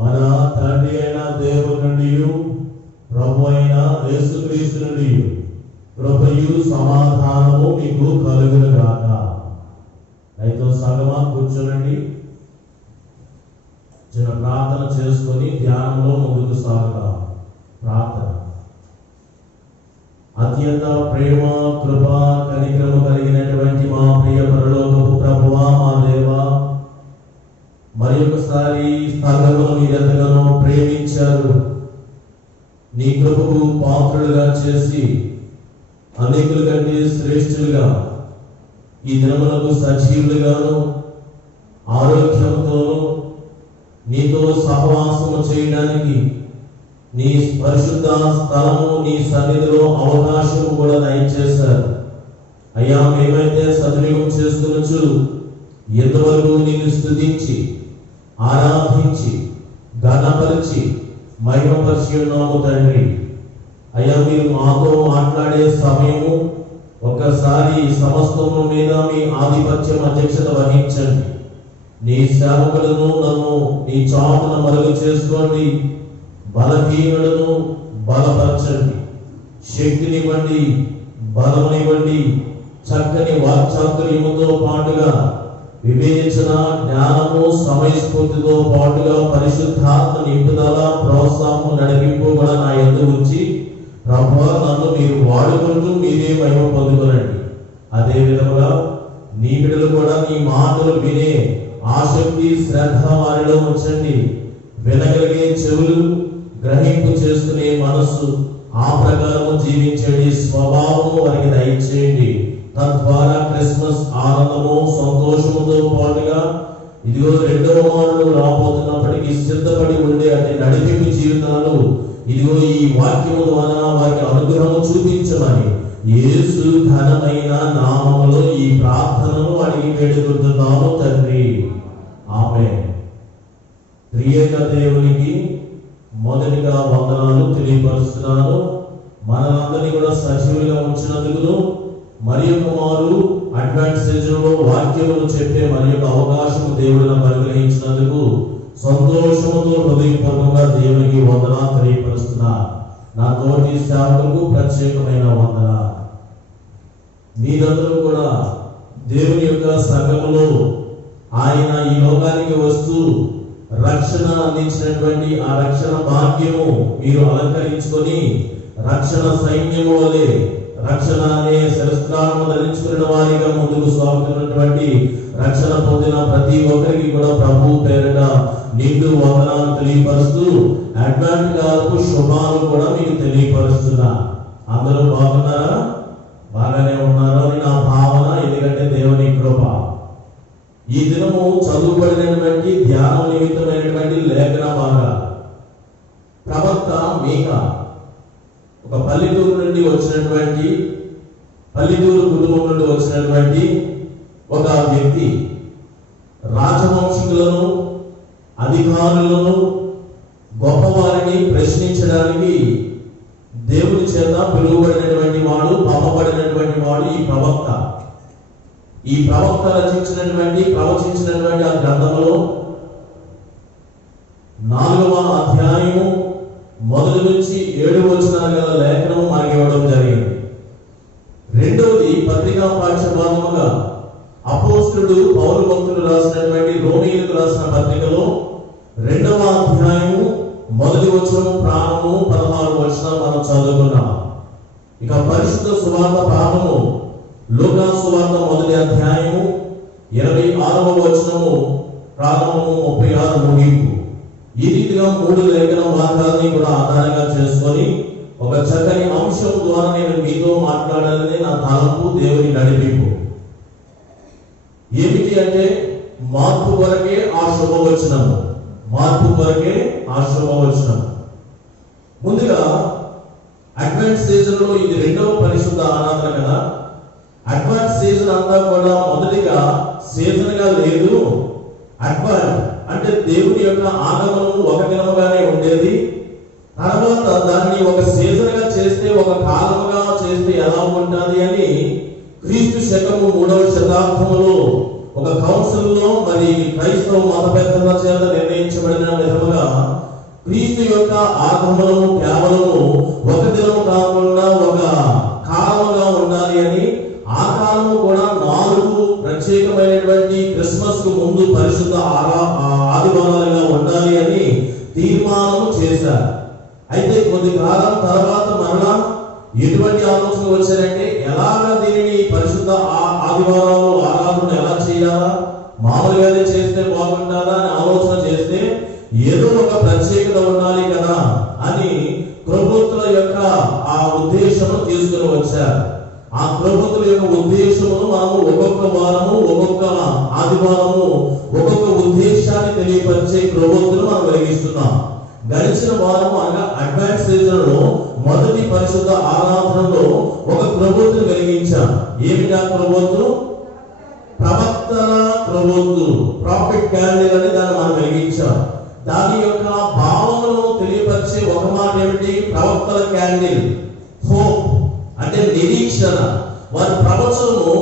మన తండ్రి అయిన దేవుని నుండి ప్రభు అయిన యేసుక్రీస్తు నుండి కృపయు సమాధానము మీకు కలుగును గాక. అయితే సంగమా కూర్చోనండి. చిన్న ప్రార్థన చేసుకొని ధ్యానంలో ముందుకు సాగుతాం. ప్రార్థన. అత్యంత ప్రేమ, కృప, కనికరము కలిగినటువంటి మా ప్రియ పరలోకపు ప్రభువా, మా దేవా, మరి ఒకసారి సంఘమును మీరెంతగానో ప్రేమించారు. నీ కృపకు పాత్రులుగా చేసి అనేకుల కంటే శ్రేష్ఠులుగా ఈ దినములకు సజీవులుగాను ఆరోగ్యంతోనూ నీతో సహవాసము చేయడానికి నీ పరిశుద్ధ స్థలము, నీ సన్నిధిలో అవకాశం కూడా దయచేశారు. అయ్యా, మేమైతే సద్వినియోగం చేసుకునొచ్చు ఎంతవరకు నిన్ను స్తుతించి ఆరాధించి ఘనపరిచి మహిమపరిచి ఉన్నాము తండ్రి. అయ్యా, మీరు మాతో మాట్లాడే సమయము ఒక్కసారి సమస్తము మీద మీ ఆధిపత్యం అధ్యక్షత వహించండి. నీ సేవకులను నన్ను నీ చాటున మరుగు చేసుకోండి. బలహీనులను బలపరచండి. శక్తినివ్వండి, బలమునివ్వండి. చక్కని వాక్చాతుర్యముతో పాటుగా వివేచన, జ్ఞానము, సమయస్ఫూర్తితో పాటుగా పరిశుద్ధాత్మ నింపుదల, ప్రోత్సాహము, నడిపింపు కూడా నా యందు ఉంచి ప్రభువా, నన్ను మీరు వాడుకుంటూ మీరే మహిమ పొందుకోనండి. అదే విధముగా నీ బిడ్డలు కూడా నీ మాటలు వినే ఆసక్తి, శ్రద్ధ వారిలో ఉంచండి. వినగలిగే చెవులు, గ్రహింపు చేసుకునే మనస్సు, ఆ ప్రకారము జీవించండి స్వభావము వారికి దయచేయండి. తద్వారా క్రిస్మస్ ఆనందము, సంతోషముతో పాటుగా ఇదిగో రెండవ మారుడు రాబోతున్నప్పటికీ సిద్ధపడి ఉండే అనే నడిపింపు జీవితాలు ఇదిగో ఈ వాక్యము ద్వారా వారికి అనుగ్రహం చూపించమని యేసు ఘనమైన నామములో ఈ ప్రార్థనను అడిగి వేడుకుంటున్నాము తండ్రి. ఆమేన్. త్రియేక దేవునికి మొదటిగా వందనాలు తెలియపరుస్తున్నాను. మనందరినీ కూడా సజీవులుగా ఉంచినందుకు, మరి కుమారు అడ్వాన్స్ స్టేజ్లో వాక్యమును చెప్పే మరి యొక్క అవకాశం దేవుడు నాకు అనుగ్రహించినందుకు సంతోషముతో హృదయపూర్వకంగా దేవునికి వందనాలు తెలియపరుస్తున్నా. నా తోటి సేవకులకు ప్రత్యేకమైన వందనాలు. మీరందరూ కూడా దేవుని యొక్క సంఘములో ఆయన ఈ లోకానికి వస్తూ రక్షణ అందించినటువంటి ఆ రక్షణ భాగ్యము మీరు అలంకరించుకొని రక్షణ సైన్యము వలె రక్షణ అనే శస్త్రాలను ధరించుకున్న వారిగా ముందుకు సాగుతున్నటువంటి రక్షణ పొందిన ప్రతి ఒక్కరికి కూడా ప్రభు పేరిట నిండు వందనాలు తెలియపరుస్తూ అడ్వాంట్ కాలపు శుభాలు కూడా మీకు తెలియపరుస్తున్నా. అందరూ బాగున్నారా? బాగానే ఉన్నారో అని నా భావన. ఎందుకంటే దేవుని కృప. ఈ దినము చదువుబడినటువంటి ధ్యానం నిమిత్తమైనటువంటి లేఖన భాగాలు. ప్రవక్త మీకా ఒక పల్లెటూరు నుండి వచ్చినటువంటి, పల్లెటూరు కుటుంబం నుండి వచ్చినటువంటి ఒక వ్యక్తి రాజవంశీకులను, అధికారులను, గొప్పవారిని ప్రశ్నించడానికి దేవుని చేత పిలువబడినటువంటి వాడు, పంపబడినటువంటి వాడు ఈ ప్రవక్త. ఈ ప్రవక్త ప్రవచించినటువంటి ఆ గ్రంథంలో 4వ అధ్యాయము మొదటి నుంచి 7 వచనాల గల లేఖనం మనకి ఇవ్వడం జరిగింది. రెండవది పత్రికా పాఠ్యభాగముగా అపోస్తలుడు పౌలు భక్తులు రాసినటువంటి రోమీయులకు రాసిన పత్రికలో 2వ అధ్యాయము మొదటి వచనం ప్రారంభము 16 వచనాలు మనం చదువుకున్నాం. ఇక పరిశుద్ధ సువార్త ప్రారంభము లూకా సువార్త మొదటి అధ్యాయము 26వ వచనము ప్రారంభము 36 ముగింపు. ఈ రీతిగా 3 లేఖన భాగాన్ని కూడా ఆధారంగా చేసుకొని ఒక చక్కని అంశం ద్వారా నేను మీతో మాట్లాడాలని నా తలంపు, దేవుని నడిపింపు. ఏమిటి అంటే మార్పు కొరకే ఆ శుభవచనము. మార్పు కొరకే ఆ శుభవచనం. ముందుగా అడ్వాన్స్ సీజన్ లో ఇది 2వ పరిశుద్ధ ఆరాధన కదా. అడ్వాన్స్ సీజన్ అంతా కూడా మొదటిగా సీజన్ గా లేదు. అడ్వాన్స్ అంటే దేవుని యొక్క ఆగమనము ఒక దినముగానే ఉండేది. తర్వాత దాన్ని ఒక సీజన్ గా చేస్తే, ఒక కాలముగా చేస్తే ఎలా ఉంటుంది అని క్రీస్తు శకము 3వ శతాబ్దంలో ఒక కౌన్సిల్ లో మరి క్రైస్తవ మత పెద్దల చేత నిర్ణయించబడిన విధముగా క్రీస్తు యొక్క ఆగమనము కేవలము ఒక దినము కాకుండా ఒక కాలముగా ఉండాలి అని, ఆ కాలము కూడా 4 ప్రత్యేకమైనటువంటి క్రిస్మస్ కు ముందు పరిశుద్ధ ఆదివారాలుగా ఉండాలి అని తీర్మానం చేశారు. అయితే కొద్ది కాలం తర్వాత మరలా ఎటువంటి ఆలోచన వచ్చారంటే, ఎలాగా దీనిని పరిశుద్ధ ఆదివారాలు ఆరాధన ఎలా చేయాలా, మామూలుగానే చేస్తే బాగుంటుందా అని ఆలోచన చేస్తే ఏదో ఒక ప్రత్యేకత ఉండాలి కదా అని ప్రభుత్వ యొక్క ఆ ఉద్దేశము తీసుకుని వచ్చారు. ఆ ప్రభుత్వ యొక్క ఉద్దేశమును మనము ఒక్కొక్క వారము ఒక్కొక్క ఆదివారము ఒక్కొక్క ఉద్దేశాన్ని తెలియపరిచే ప్రభుత్వం మనం వెలిగిస్తున్నాం. గడిచిన వారము అనగా అడ్వాన్స్ సీజన్లో మొదటి పరిశుద్ధ ఆరాధనలో ఒక ప్రభుత్వం వెలిగించాం. ఏమిటా ప్రభుత్వం? ప్రవక్తల ప్రభుత్వం, ప్రాఫిట్ క్యాండిల్ అని దాన్ని మనం వెలిగించాం. దాని యొక్క భావమును తెలియపరిచే ఒక మాట ఏమిటి? ప్రవక్తల క్యాండిల్. హోప్ అంటే నిరీక్షణ. వారి ప్రవచనము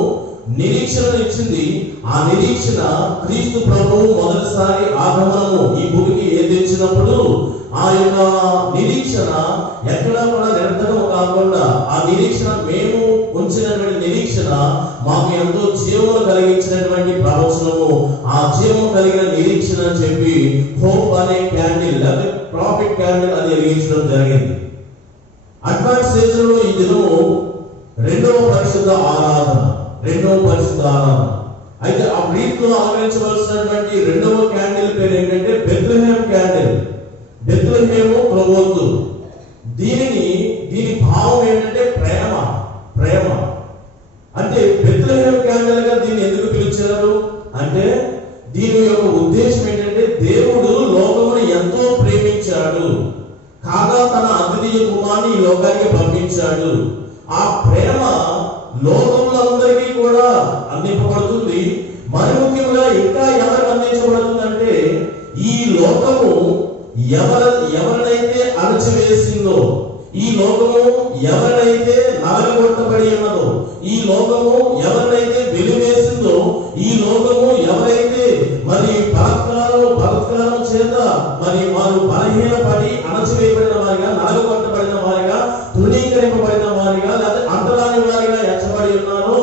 నిరీక్షణ ఇచ్చింది. ఆ నిరీక్షణ క్రీస్తు ప్రభువు మొదటిసారి ఆగమనము ఈ భూమికి తెచ్చినప్పుడు ఆ యొక్క నిరీక్షణ ఎక్కడా కూడా నిరర్థకం కాకుండా, ఆ నిరీక్షణ మేము ఉంచినటువంటి నిరీక్షణ మాకు ఎంతో జీవము కలిగించినటువంటి ప్రవచనము, ఆ జీవము కలిగిన నిరీక్షణ అని చెప్పి హోప్ అనే క్యాండిల్ అంటే ప్రాఫిట్ క్యాండిల్ అది వెలిగించడం జరిగింది. అడ్వాన్స్ స్టేజ్లో ఈ దినము రెండవ పరిశుద్ధ ఆరాధన. అయితే ఆ రీతిలో ఆచరించవలసినటువంటి రెండవ క్యాండిల్ పేరు ఏంటంటే బెత్లెహేమ్ క్యాండిల్. బెత్లెహేము ప్రభువు. దీని భావం ఏంటంటే ప్రేమ. అంటే బెత్లెహేమ్ క్యాండిల్ గా దీన్ని ఎందుకు పిలిచారు అంటే, దీని యొక్క ఉద్దేశం ఏంటంటే, దేవుడు లోకమును ఎంతో ప్రేమించాడు, కాగా తన అద్వితీయ కుమారుని ఈ లోకానికి పంపించాడు. ఆ ప్రేమ లోకములందరికీ కూడా అందింపబడుతుంది. మరి ముఖ్యంగా ఇంకా ఎవరికి అందించబడుతుందంటే, ఈ లోకము ఎవరినైతే అణచివేసిందో, ఈ లోకము ఎవరినైతే నలగొట్టబడి ఉన్నదో, ఈ లోకము ఎవరినైతే వెలివేసిందో, ఈ లోకము ఎవరైతే మరి బలత్కారం చేత మరి వారు బలహీనపడి అణచివేయబడిన వారిగా, నలగొట్టబడిన వారిగా, తృణీకరింపబడిన వారిగా, లేదా అంటరాని వారిగా ఎంచబడి ఉన్నారో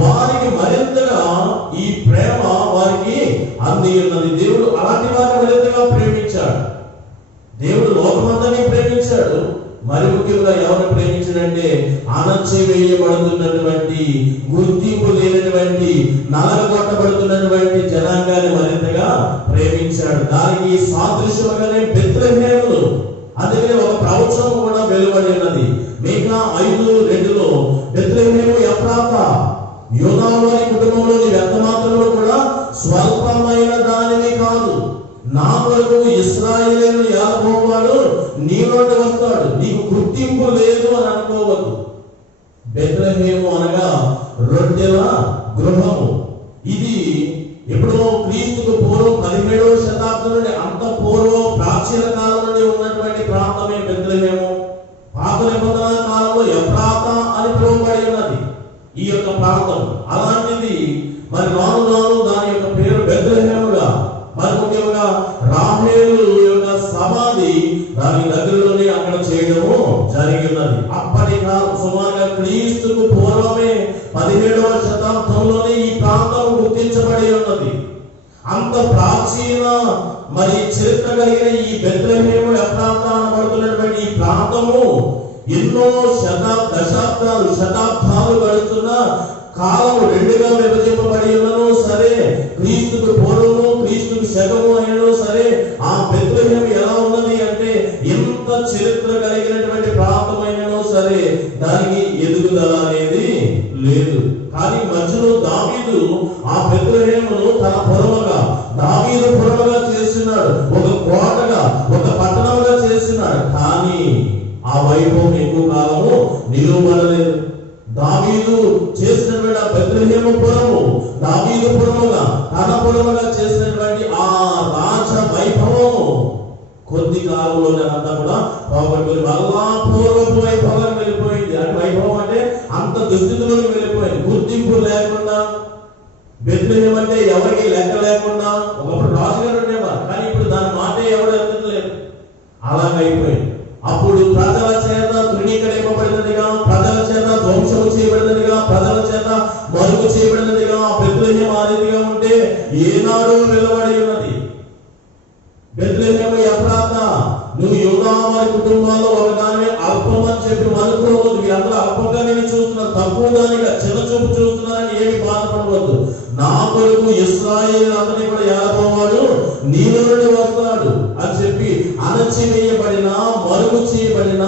వారికి మరింతగా ఈ ప్రేమ వారికి అంది ఉన్నది. దేవుడు అలాంటి వారిని మరింతగా ప్రేమించాడు. దేవుడు లోకమంతని ప్రేమించాడు. మరి ముఖ్యంగా ఎవరు ప్రేమించాడంటే, అణచివేయబడుతున్నటువంటి, గుర్తింపు లేనటువంటి, నలగొట్టబడుతున్నటువంటి జనాంగాన్ని మరింతగా ప్రేమించాడు. దానికి సాదృశ్యముగానే బెత్లెహేములు. అందుకనే ఒక ప్రవచనం కూడా వెలువడి ఉన్నది. మీకా 5:2 బెత్లెహేము ఎఫ్రాతా, యూదా వారి కుటుంబంలోని వ్యక్తమాత్రలు కూడా స్వల్పమైన దానిని కాదు, నా కొరకు ఇశ్రాయేలు యాకోబువాడు నీ నుండి వస్తాడు, నీకు గుర్తింపు లేదు అని అనుకోవద్దు. బెత్లెహేము అనగా రొట్టెల గృహము. ఇది ఎప్పుడో క్రీస్తుకు పూర్వం 17వ శతాబ్దం నుండి, అంత పూర్వం ప్రాచీన కాలం నుండి ఉన్నటువంటి ప్రాంతమే బెత్లెహేము. పాత నిబంధన కాలంలో ఎఫ్రాతా అని పిలువబడి ఉన్నది ఈ యొక్క ప్రాంతం. అలాంటిది మరి రాను దాని యొక్క పేరు బెత్లెహేముగా, మరి ముఖ్యంగా రాహేలు యొక్క సమాధి దాని దగ్గరలోనే అక్కడ చేయడము జరిగి ఉన్నది. అప్పటి కాలం సుమారుగా క్రీస్తుకు పూర్వమే 17వ శతాబ్దంలోనే ఈ ప్రాంతం గుర్తించబడి ఉన్నది. అంత ప్రాచీన మరి చరిత్ర కలిగిన ఈ బెత్లెహేము ఎఫ్రాతా అనబడుతున్నటువంటి ఈ ప్రాంతము ఎన్నో శతాబ్దాలు గడుస్తున్న కాలము 2గా విభజింపబడి ఉన్నను సరే, క్రీస్తుకు పూర్వము క్రీస్తుకు శకము అయినను సరే, ఆ బెత్లెహేము ఎలా ఉన్నది అంటే, ఎంత చరిత్ర కలిగినటువంటి ప్రాంతమైనను సరే దానికి ఎదుగుదల అనేది లేదు. కానీ మధ్యలో దావీదు ఆ బెత్లెహేమును తన పురముగా, దావీదు పురముగా చేస్తున్నాడు, ఒక కోటగా, ఒక పట్టణంగా చేస్తున్నాడు. కానీ ఆ వైభవం ఎక్కువ కాలము నిలువబడలేదు. దావీదు చేసినటువంటి ఆ బెత్లెహేము పురము, దావీదు పురముగా, తన పురముగా చేసినటువంటి ఆ రాజ వైభవము కొద్ది కాలంలోనే అంతా కూడా పోగొట్టుకుని మళ్ళా పూర్వపు వైభవానికి వెళ్ళిపోయింది. అంటే వైభవం అంటే అంత దుస్థితిలోకి వెళ్ళిపోయింది. గుర్తింపు లేకుండా బెత్లెహేము అంటే ఎవరికి లెక్క లేకుండా ఒకప్పుడు రాజుగారు ఉండేవారు, కానీ ఇప్పుడు దాని మాటే ఎవరు ఎత్తలేదు. అలాగైపోయింది. అప్పుడు ప్రజల చేత తృణీకరింపబడినదిగా, ప్రజల చేత ధ్వంసము చేయబడినదిగా, ప్రజల చేత మరుగు చేయబడినదిగా బెత్లెహేము ఆ రీతిగా ఉంటే ఏనాడు వెలువడి ఉన్నది. బెత్లెహేము ఎఫ్రాతా, నువ్వు యూదా వారి కుటుంబాల్లో ఒకదాని అల్పం అని చెప్పి అనుకోవద్దు. వీరందరూ అల్పంగా నేను చూస్తున్నారు, తక్కువ దానిగా చిన్న చూపు చూస్తున్నారని ఏమి బాధపడవద్దు. నా కొరకు ఇశ్రాయేలు అందరినీ కూడా ఏలబోవాడు, నీలో నుండి వస్తాడు అని చెప్పి అణచివేయబడిన, మరుగు చేయబడిన,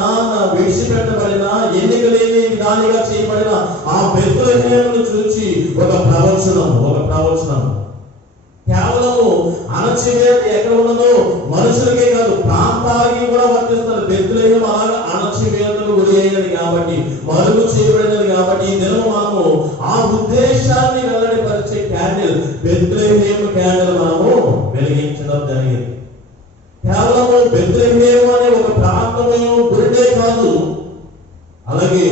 విడిచిపెట్టబడిన, ఎన్నిక లేని దానిగా చేయబడిన ఆ బెత్లెహేమును చూచి ఒక ప్రవచనం కేవలము అణచివేత ఎక్కడ ఉన్నదో మనుషులకే కాదు ప్రాంతాలకి కూడా వర్తిస్తారు. బెత్లెహేము అలాగా అణచివేతకు గురి అయినది కాబట్టి, మరుగు చేయబడినది కాబట్టి ఈ దినము మనము ఆ ఉద్దేశాన్ని వెల్లడిపరిచే క్యాండిల్, బెత్లెహేము క్యాండిల్ మనము వెలిగించడం జరిగింది. కేవలము బెత్లెహేము అనే ఒక ప్రాంతము గురిటే కాదు, అలాగే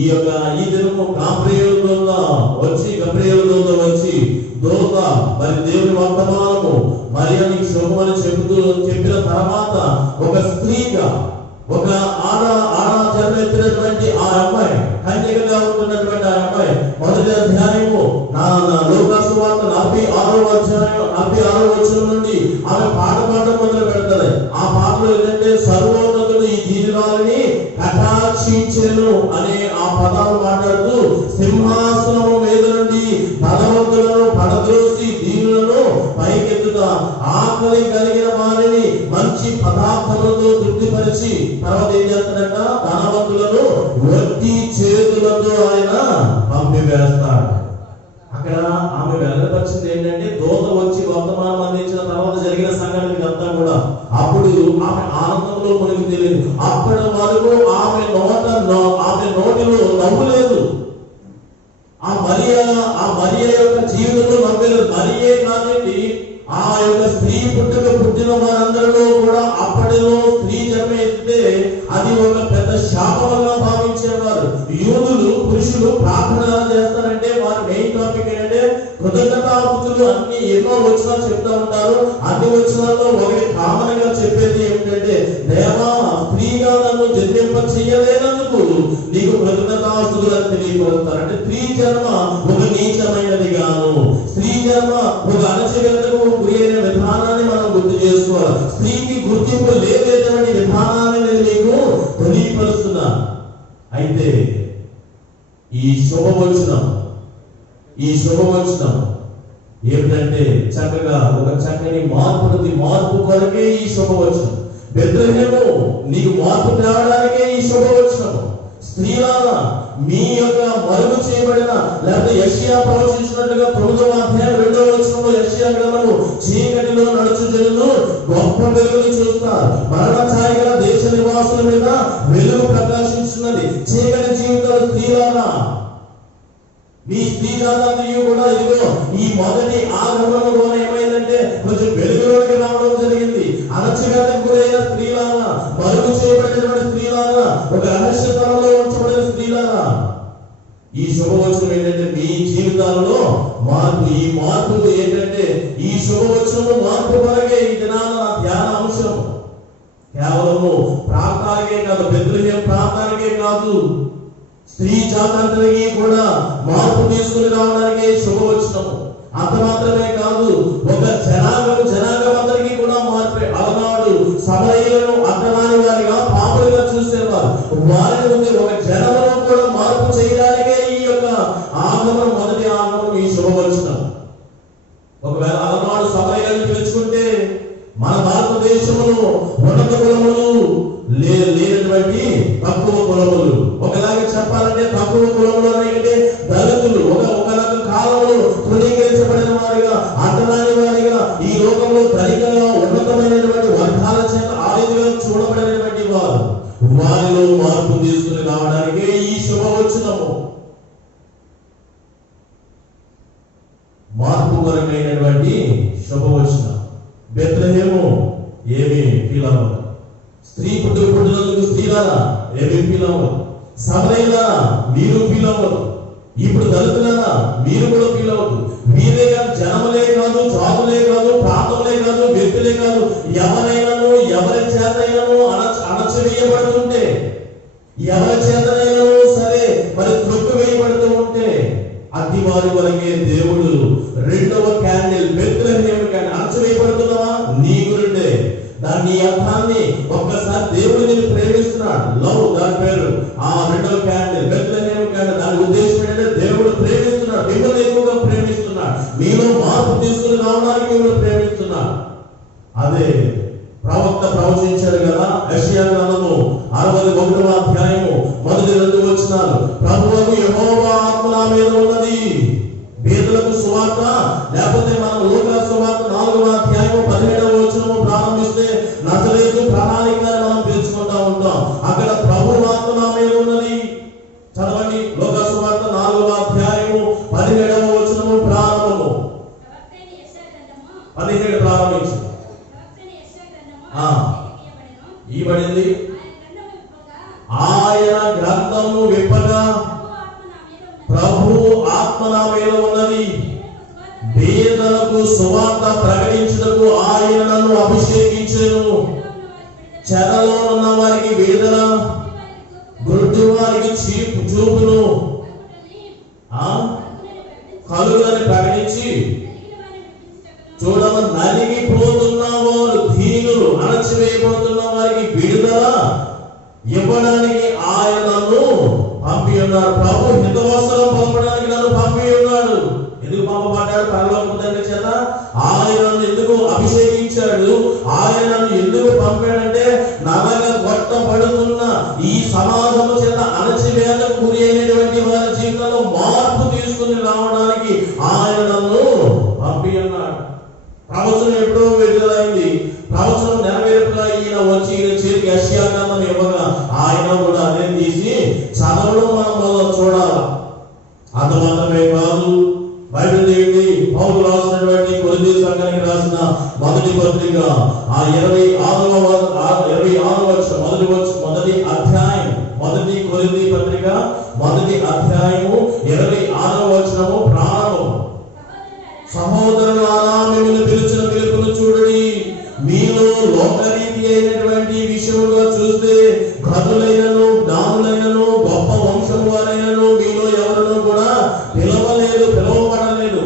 ఈ దినము గబ్రియేలు దూత వచ్చి దూత మరి దేవుని వర్తమానము మరియానికి శుభమని చెప్పిన తర్వాత ఒక స్త్రీగా, ఒక ఆడ జన్మెత్తినటువంటి ఆ అమ్మాయి, కన్యకగా ఉంటున్నటువంటి ఆ అమ్మాయి మొదటి అధ్యాయము లూకా సువార్త 46వ వచనం నుండి ఆమె పాట పాడడం మొదలు పెడతారు. ఆ పాటలో ఏంటంటే సర్వోన్నతుడు ఈ దీనురాలిని కటాక్షించెను అనే ఆ పదాలు మాట్లాడుతూ సింహాసనము మీద నుండి బలవంతులను పడద్రోసి దీనులను పైకెత్తుతా ఆకలి కలిగిన వారిని మంచి పదార్థములతో తృప్తిపరిచి తర్వాత ఏం చేస్తాడంట, ధనవంతులను వట్టి చేతులతో ఆయన పంపివేస్తాడు. అక్కడ ఆమె వెల్లడిపరిచింది ఏంటంటే దూత వచ్చి వర్తమానం అందించిన తర్వాత జరిగిన సంఘటన ఇదంతా కూడా. అప్పుడు ఆమె ఆనందంలో మనకు తెలియదు. అప్పటి వరకు ఆమె నోటిలో నవ్వు లేదు. ఆ మరియ యొక్క జీవితంలో నవ్వేలేదు. మరియే కాదండి, ఆ యొక్క స్త్రీ పుట్టిన వారందరిలో కూడా అప్పటిలో స్త్రీ జన్మ ఎత్తితే అది ఒక పెద్ద శాపంగా భావించేవారు. యూదులు పురుషులు ప్రార్థన చేస్తారంటే వారి మెయిన్ టాపిక్ ఏంటంటే కృతజ్ఞతాస్తుతులు. అన్ని ఎన్నో వచనాలు చెప్తా ఉంటారు. అన్ని వచనాల్లో ఒకటి కామన్ గా చెప్పేది ఏమిటంటే, దేవా స్త్రీగా నన్ను జన్మింప చెయ్యలేనందుకు నీకు కృతజ్ఞతాస్తుతులు అని తెలియపరుస్తారు. అంటే స్త్రీ జన్మ ఒక నీచమైనది గాను, స్త్రీ జన్మ ఒక అణచివేతకు గురి అయిన విధానాన్ని మనం గుర్తు చేసుకోవాలి. స్త్రీకి గుర్తింపు లేనటువంటి విధానాన్ని నేను నీకు తెలియపరుస్తున్నా. అయితే ఈ శుభవచనం ఏమిటంటే చక్కగా ఒక చక్కని మార్పు కొరకే ఈ శుభవచనం. బెత్లెహేము నీకు మార్పు తేవడానికే ఈ శుభవచనం. స్త్రీలారా మీ యొక్క మరుగు చేయబడిన, లేకపోతే యెషయా ప్రవచించినట్లుగా 9వ అధ్యాయం 2వ వచనంలో యెషయా గ్రంథము చీకటిలో నడుచు జనులు గొప్ప వెలుగును చూస్తారు, మరణ ఛాయ గల దేశ నివాసుల మీద వెలుగు ప్రకాశించున్నది. చీకటి జీవితాలు స్త్రీలారా, మీ స్త్రీ జాతీయులు కూడా ఇదిగో ఈ మొదటి ఆగమనంలో ఏమైందంటే కొంచెం వెలుగులోకి రావడం జరిగింది. అణచివేతకు గురైన స్త్రీలారా, మరుగు చేయబడినటువంటి స్త్రీలారా, ఒక రహస్యతలలో ఉంచబడిన స్త్రీలారా, ఈ శుభవచనం ఏంటంటే మీ జీవితాలలో మార్పు. ఈ మార్పు ఏంటంటే ఈ శుభవచనము మార్పు కొరకే ఈ దినాన ధ్యాన అంశం. కేవలము ప్రాంతానికే కాదు, బెత్లెహేము ప్రాంతానికే కాదు, స్త్రీ జాతంతరికి కూడా మార్పు తీసుకుని రావడానికి శుభవచనము. అంత మాత్రమే కాదు, ఒక జనాంగం అందరికీ కూడా మార్పే. అలనాడు సమరయులను అడ్డరాని వారిగా పాపులుగా చూసేవారు. వారిని ఉంది ఒక జనమును కూడా మార్పు చేయడానికే ఈ యొక్క ఆగమనం, మొదటి ఆగమనం ఈ శుభవచనం. ఒకవేళ అలనాడు సమరయులను పిలుచుకుంటే మన భారతదేశంలో ఉన్నత కులములు లేనటువంటి తక్కువ కులములు, ఒకలాగా చెప్పాలంటే తక్కువ కులములు అనేకంటే దళితులు ఒక కాలంలో తృణీకరించబడిన వారిగా, అడ్డరాని వారిగా, ఈ లోకంలో ధనికంగా ఉన్నతమైనటువంటి వర్గాల చేత ఆదిగా చూడబడినటువంటి వారిలో మార్పు తీసుకుని రావడానికి ఈ శుభవచనము. మార్పు కొరకైనటువంటి శుభవచనం. బెత్లెహేము ఏమి ఫీల్ అవ్వదు. స్త్రీ పుట్టినందుకు స్త్రీలారా ఏమి ఫీల్ అవ్వదు. సమరయులారా మీరు ఫీల్ అవ్వదు. ఇప్పుడు దళితులారా మీరు కూడా ఫీల్ అవ్వదు. వీరే కాదు, జనములే కాదు, జాతులే కాదు, ప్రాంతములే కాదు, వ్యక్తులే కాదు, ఎవరైనాను ఎవరి చేతైనాను అణచివేయబడుతుంటే, ఎవరి చేతనైనాను సరే మరి త్రొక్కు వేయబడుతూ ఉంటే అతి వారి వరకే దేవుడు రెండవ క్యాండిల్ బెత్లెహేము క్యాండిల్ అణచివేయబడుతున్నావా? నీ గురిండే. దాని అర్థాన్ని ఒక్కసారి దేవుడు నేను ప్రేమిస్తున్నాడు. లవ్ దాని పేరు. ఆ రెండవ క్యాండిల్ బెత్లెహేము క్యాండిల్ దాని ఉద్దేశం ఏంటంటే దేవుడు ప్రేమిస్తున్నాడు, మిమ్మల్ని ఎక్కువగా ప్రేమిస్తున్నాడు, మీలో మార్పు తీసుకుని రావడానికి మిమ్మల్ని ప్రేమిస్తున్నాడు. అదే ప్రవక్త ప్రవచించాడు కదా, యెషయా గ్రంథము 61వ అధ్యాయము 1-2 వచనాలు. ప్రభువు యెహోవా ఆత్మ నా మీద ఉన్నది. పేదలకు సువార్త, లేకపోతే మనం లూకా సువార్త 4వ అధ్యాయము 17వ వచనము ప్రారంభిస్తే నజరేతు ప్రణాళికని మనం తెలుసుకుంటా ఉంటాం. అక్కడ ప్రభువు ఆత్మ నా మీద ఉన్నది. చదవండి, లూకా సువార్త 4వ అధ్యాయము 17వ వచనము ప్రారంభము. 17 ప్రారంభించు. ఇవ్వబడింది. ఆయన గ్రంథము విప్పగా ప్రభు ఆత్మ నా మీద ఉన్నది. పేదలకు సువార్త ప్రకటించుటకు ఆయన నన్ను అభిషేకించెను. చెరలో ఉన్న వారికి విడుదల, గుడ్డి వారికి చూపును, కలుగని ప్రకటించి చూడమ నలిగిపోతున్న వారు దీనులు, అణచివేయబడుతున్న వారికి విడుదల ఇవ్వడానికి ఆయన నన్ను పంపి ఉన్నాడు. ప్రభు హితవస్త్రం పంపడానికి నన్ను పంపి ఉన్నాడు. ఎందుకు పంపబడ్డాడు? పరలోకపు తండ్రి చేత ఆయనను ఎందుకు అభిషేకించాడు? ఆయనను ఎందుకు పంపాడంటే నలగగొట్టబడుతున్న ఈ సమాజము చేత అణచివేతకు గురి అయినటువంటి వారి జీవితంలో మార్పు తీసుకుని రావడానికి ఆయన నన్ను పంపి ఉన్నాడు. ప్రవచనం ఎప్పుడో విడుదలైంది. ప్రవచనం నెరవేరుగా ఈయన వచ్చి ఈయన చేతికి యెషయా గ్రంథం ఇవ్వగా ఆయన కూడా అదే తీసి చదవడం మనం చూడాలి. అంత మాత్రమే కాదు, బైబిల్ తీయండి. పౌలు రాసినటువంటి కొరింథీ సంఘానికి రాసిన మొదటి పత్రిక 26వ మొదటి అధ్యాయం, మొదటి కొరింథీ పత్రిక 1వ అధ్యాయము 26వ వచనము ప్రారంభం. సహోదరులారా, మిమ్మల్ని పిలిచిన పిలుపును చూడండి. మీలో లోకరీతి అయినటువంటి విషయంగా చూస్తే ఘనులైనను, జ్ఞానులైనను, గొప్ప వంశం వారైనను మీలో ఎవరినూ కూడా పిలువబడలేదు.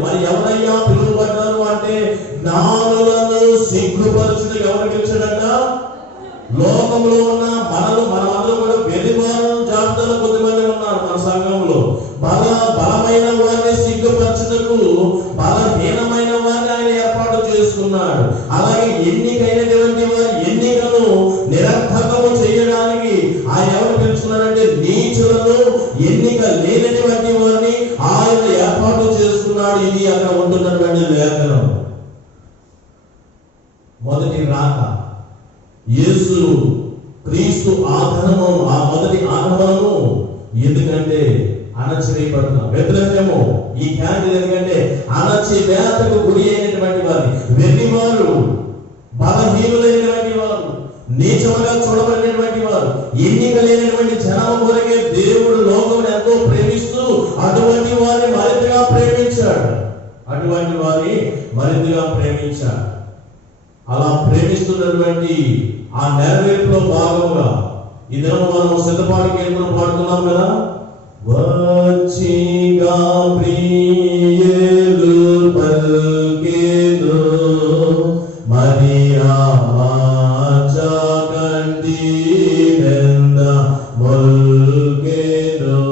మరి ఎవరయ్యా పిలువబడ్డారు అంటే జ్ఞానులను సిగ్గుపరచుట ఎవరికి ఇచ్చాడట? లోకంలో ఉన్న మనమందరూ కూడా వెలివారు జాబితాలో కొద్దిమంది ఉన్నారు మన సంఘంలో. బలమైన వారిని సిగ్గుపరచుటకు బలహీనమైన వారిని ఆయన ఏర్పాటు చేసుకున్నాడు. అలాగే ఎన్నికైనటువంటి వారి ఎన్నికను నిరర్థకము చేయడానికి ఆయన ఎవరు పిలుచుకున్నాడంటే నీచులను, ఎన్నిక లేనటువంటి వారిని ఆయన ఏర్పాటు చేసుకున్నాడు. ఇది అక్కడ ఉంటున్నటువంటి లేఖనం. మొదటి రాక యేసు క్రీస్తు ఆగమనము, ఆ మొదటి ఆగమనము ఎందుకంటే అణచివేయబడుతున్న బెత్లెహేము ఈ క్యాండిల్ ఎందుకంటే అణచివేతకు గురి అయినటువంటి వారు, వెర్రివారు, బలహీనులైనటువంటి వారు, నీచముగా చూడబడినటువంటి వారు, ఎన్నిక లేనటువంటి జనం కొరకే దేవుడు లోకమును ఎంతో ప్రేమిస్తూ అటువంటి వారిని మరింతగా ప్రేమించాడు. అలా ప్రేమిస్తున్నటువంటి ఆ నెరవేర్పులో భాగంగా ఈ దినం మనం సిద్ధపాటు కీర్తన పాడుతున్నాం కదా. వచ్చి గాబ్రియేలు పలికెను మరియా మాచకండి వెంద మొల్కెను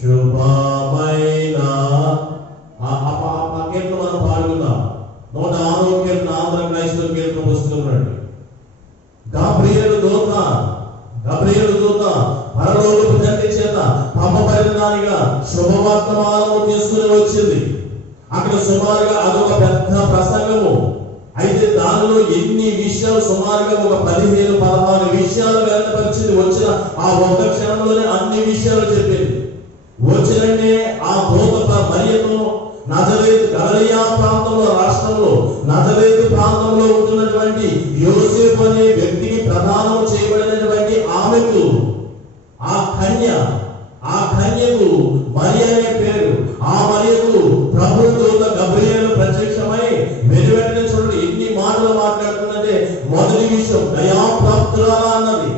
శుభమైన ఆ కీర్తన మనం పాడుకుందాం. 106వ కీర్తన ఆంధ్ర క్రైస్తవ కీర్తన పుస్తకం రండి. గాబ్రియేలు దూత పరలోకపు తండ్రి చేత పంపబడిన దానిగా శుభవర్తమానము తీసుకుని వచ్చింది. అక్కడ సుమారుగా అదొక పెద్ద ప్రసంగము. అయితే దానిలో ఎన్ని విషయాలు, సుమారుగా ఒక 15-16 విషయాలు వ్యక్తపరిచింది. వచ్చిన ఆ ఒక్క క్షణంలోనే అన్ని విషయాలు చెప్పింది. వచ్చినంటే ఆ దూత మరియను నజరేతు గలిలయ ప్రాంతంలో, రాష్ట్రంలో నజరేతు ప్రాంతంలో ఉంటున్నటువంటి యోసేపు అనే వ్యక్తికి ప్రదానం చేయబడినటువంటి ఆమెకు ఆ కన్యకు మరి అనే పేరు, ఆ మరియకు మొదటి విషయం దయాప్రాప్తురాలా అన్నది.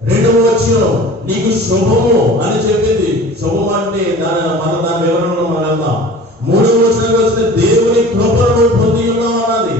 రెండవ వచనం నీకు శుభము అని చెప్పింది. శుభం అంటే దాని వివరణలో మనం వెళ్దాం. మూడవ వచనంకి వస్తే దేవుని కృపను పొంది ఉన్నావు అన్నది.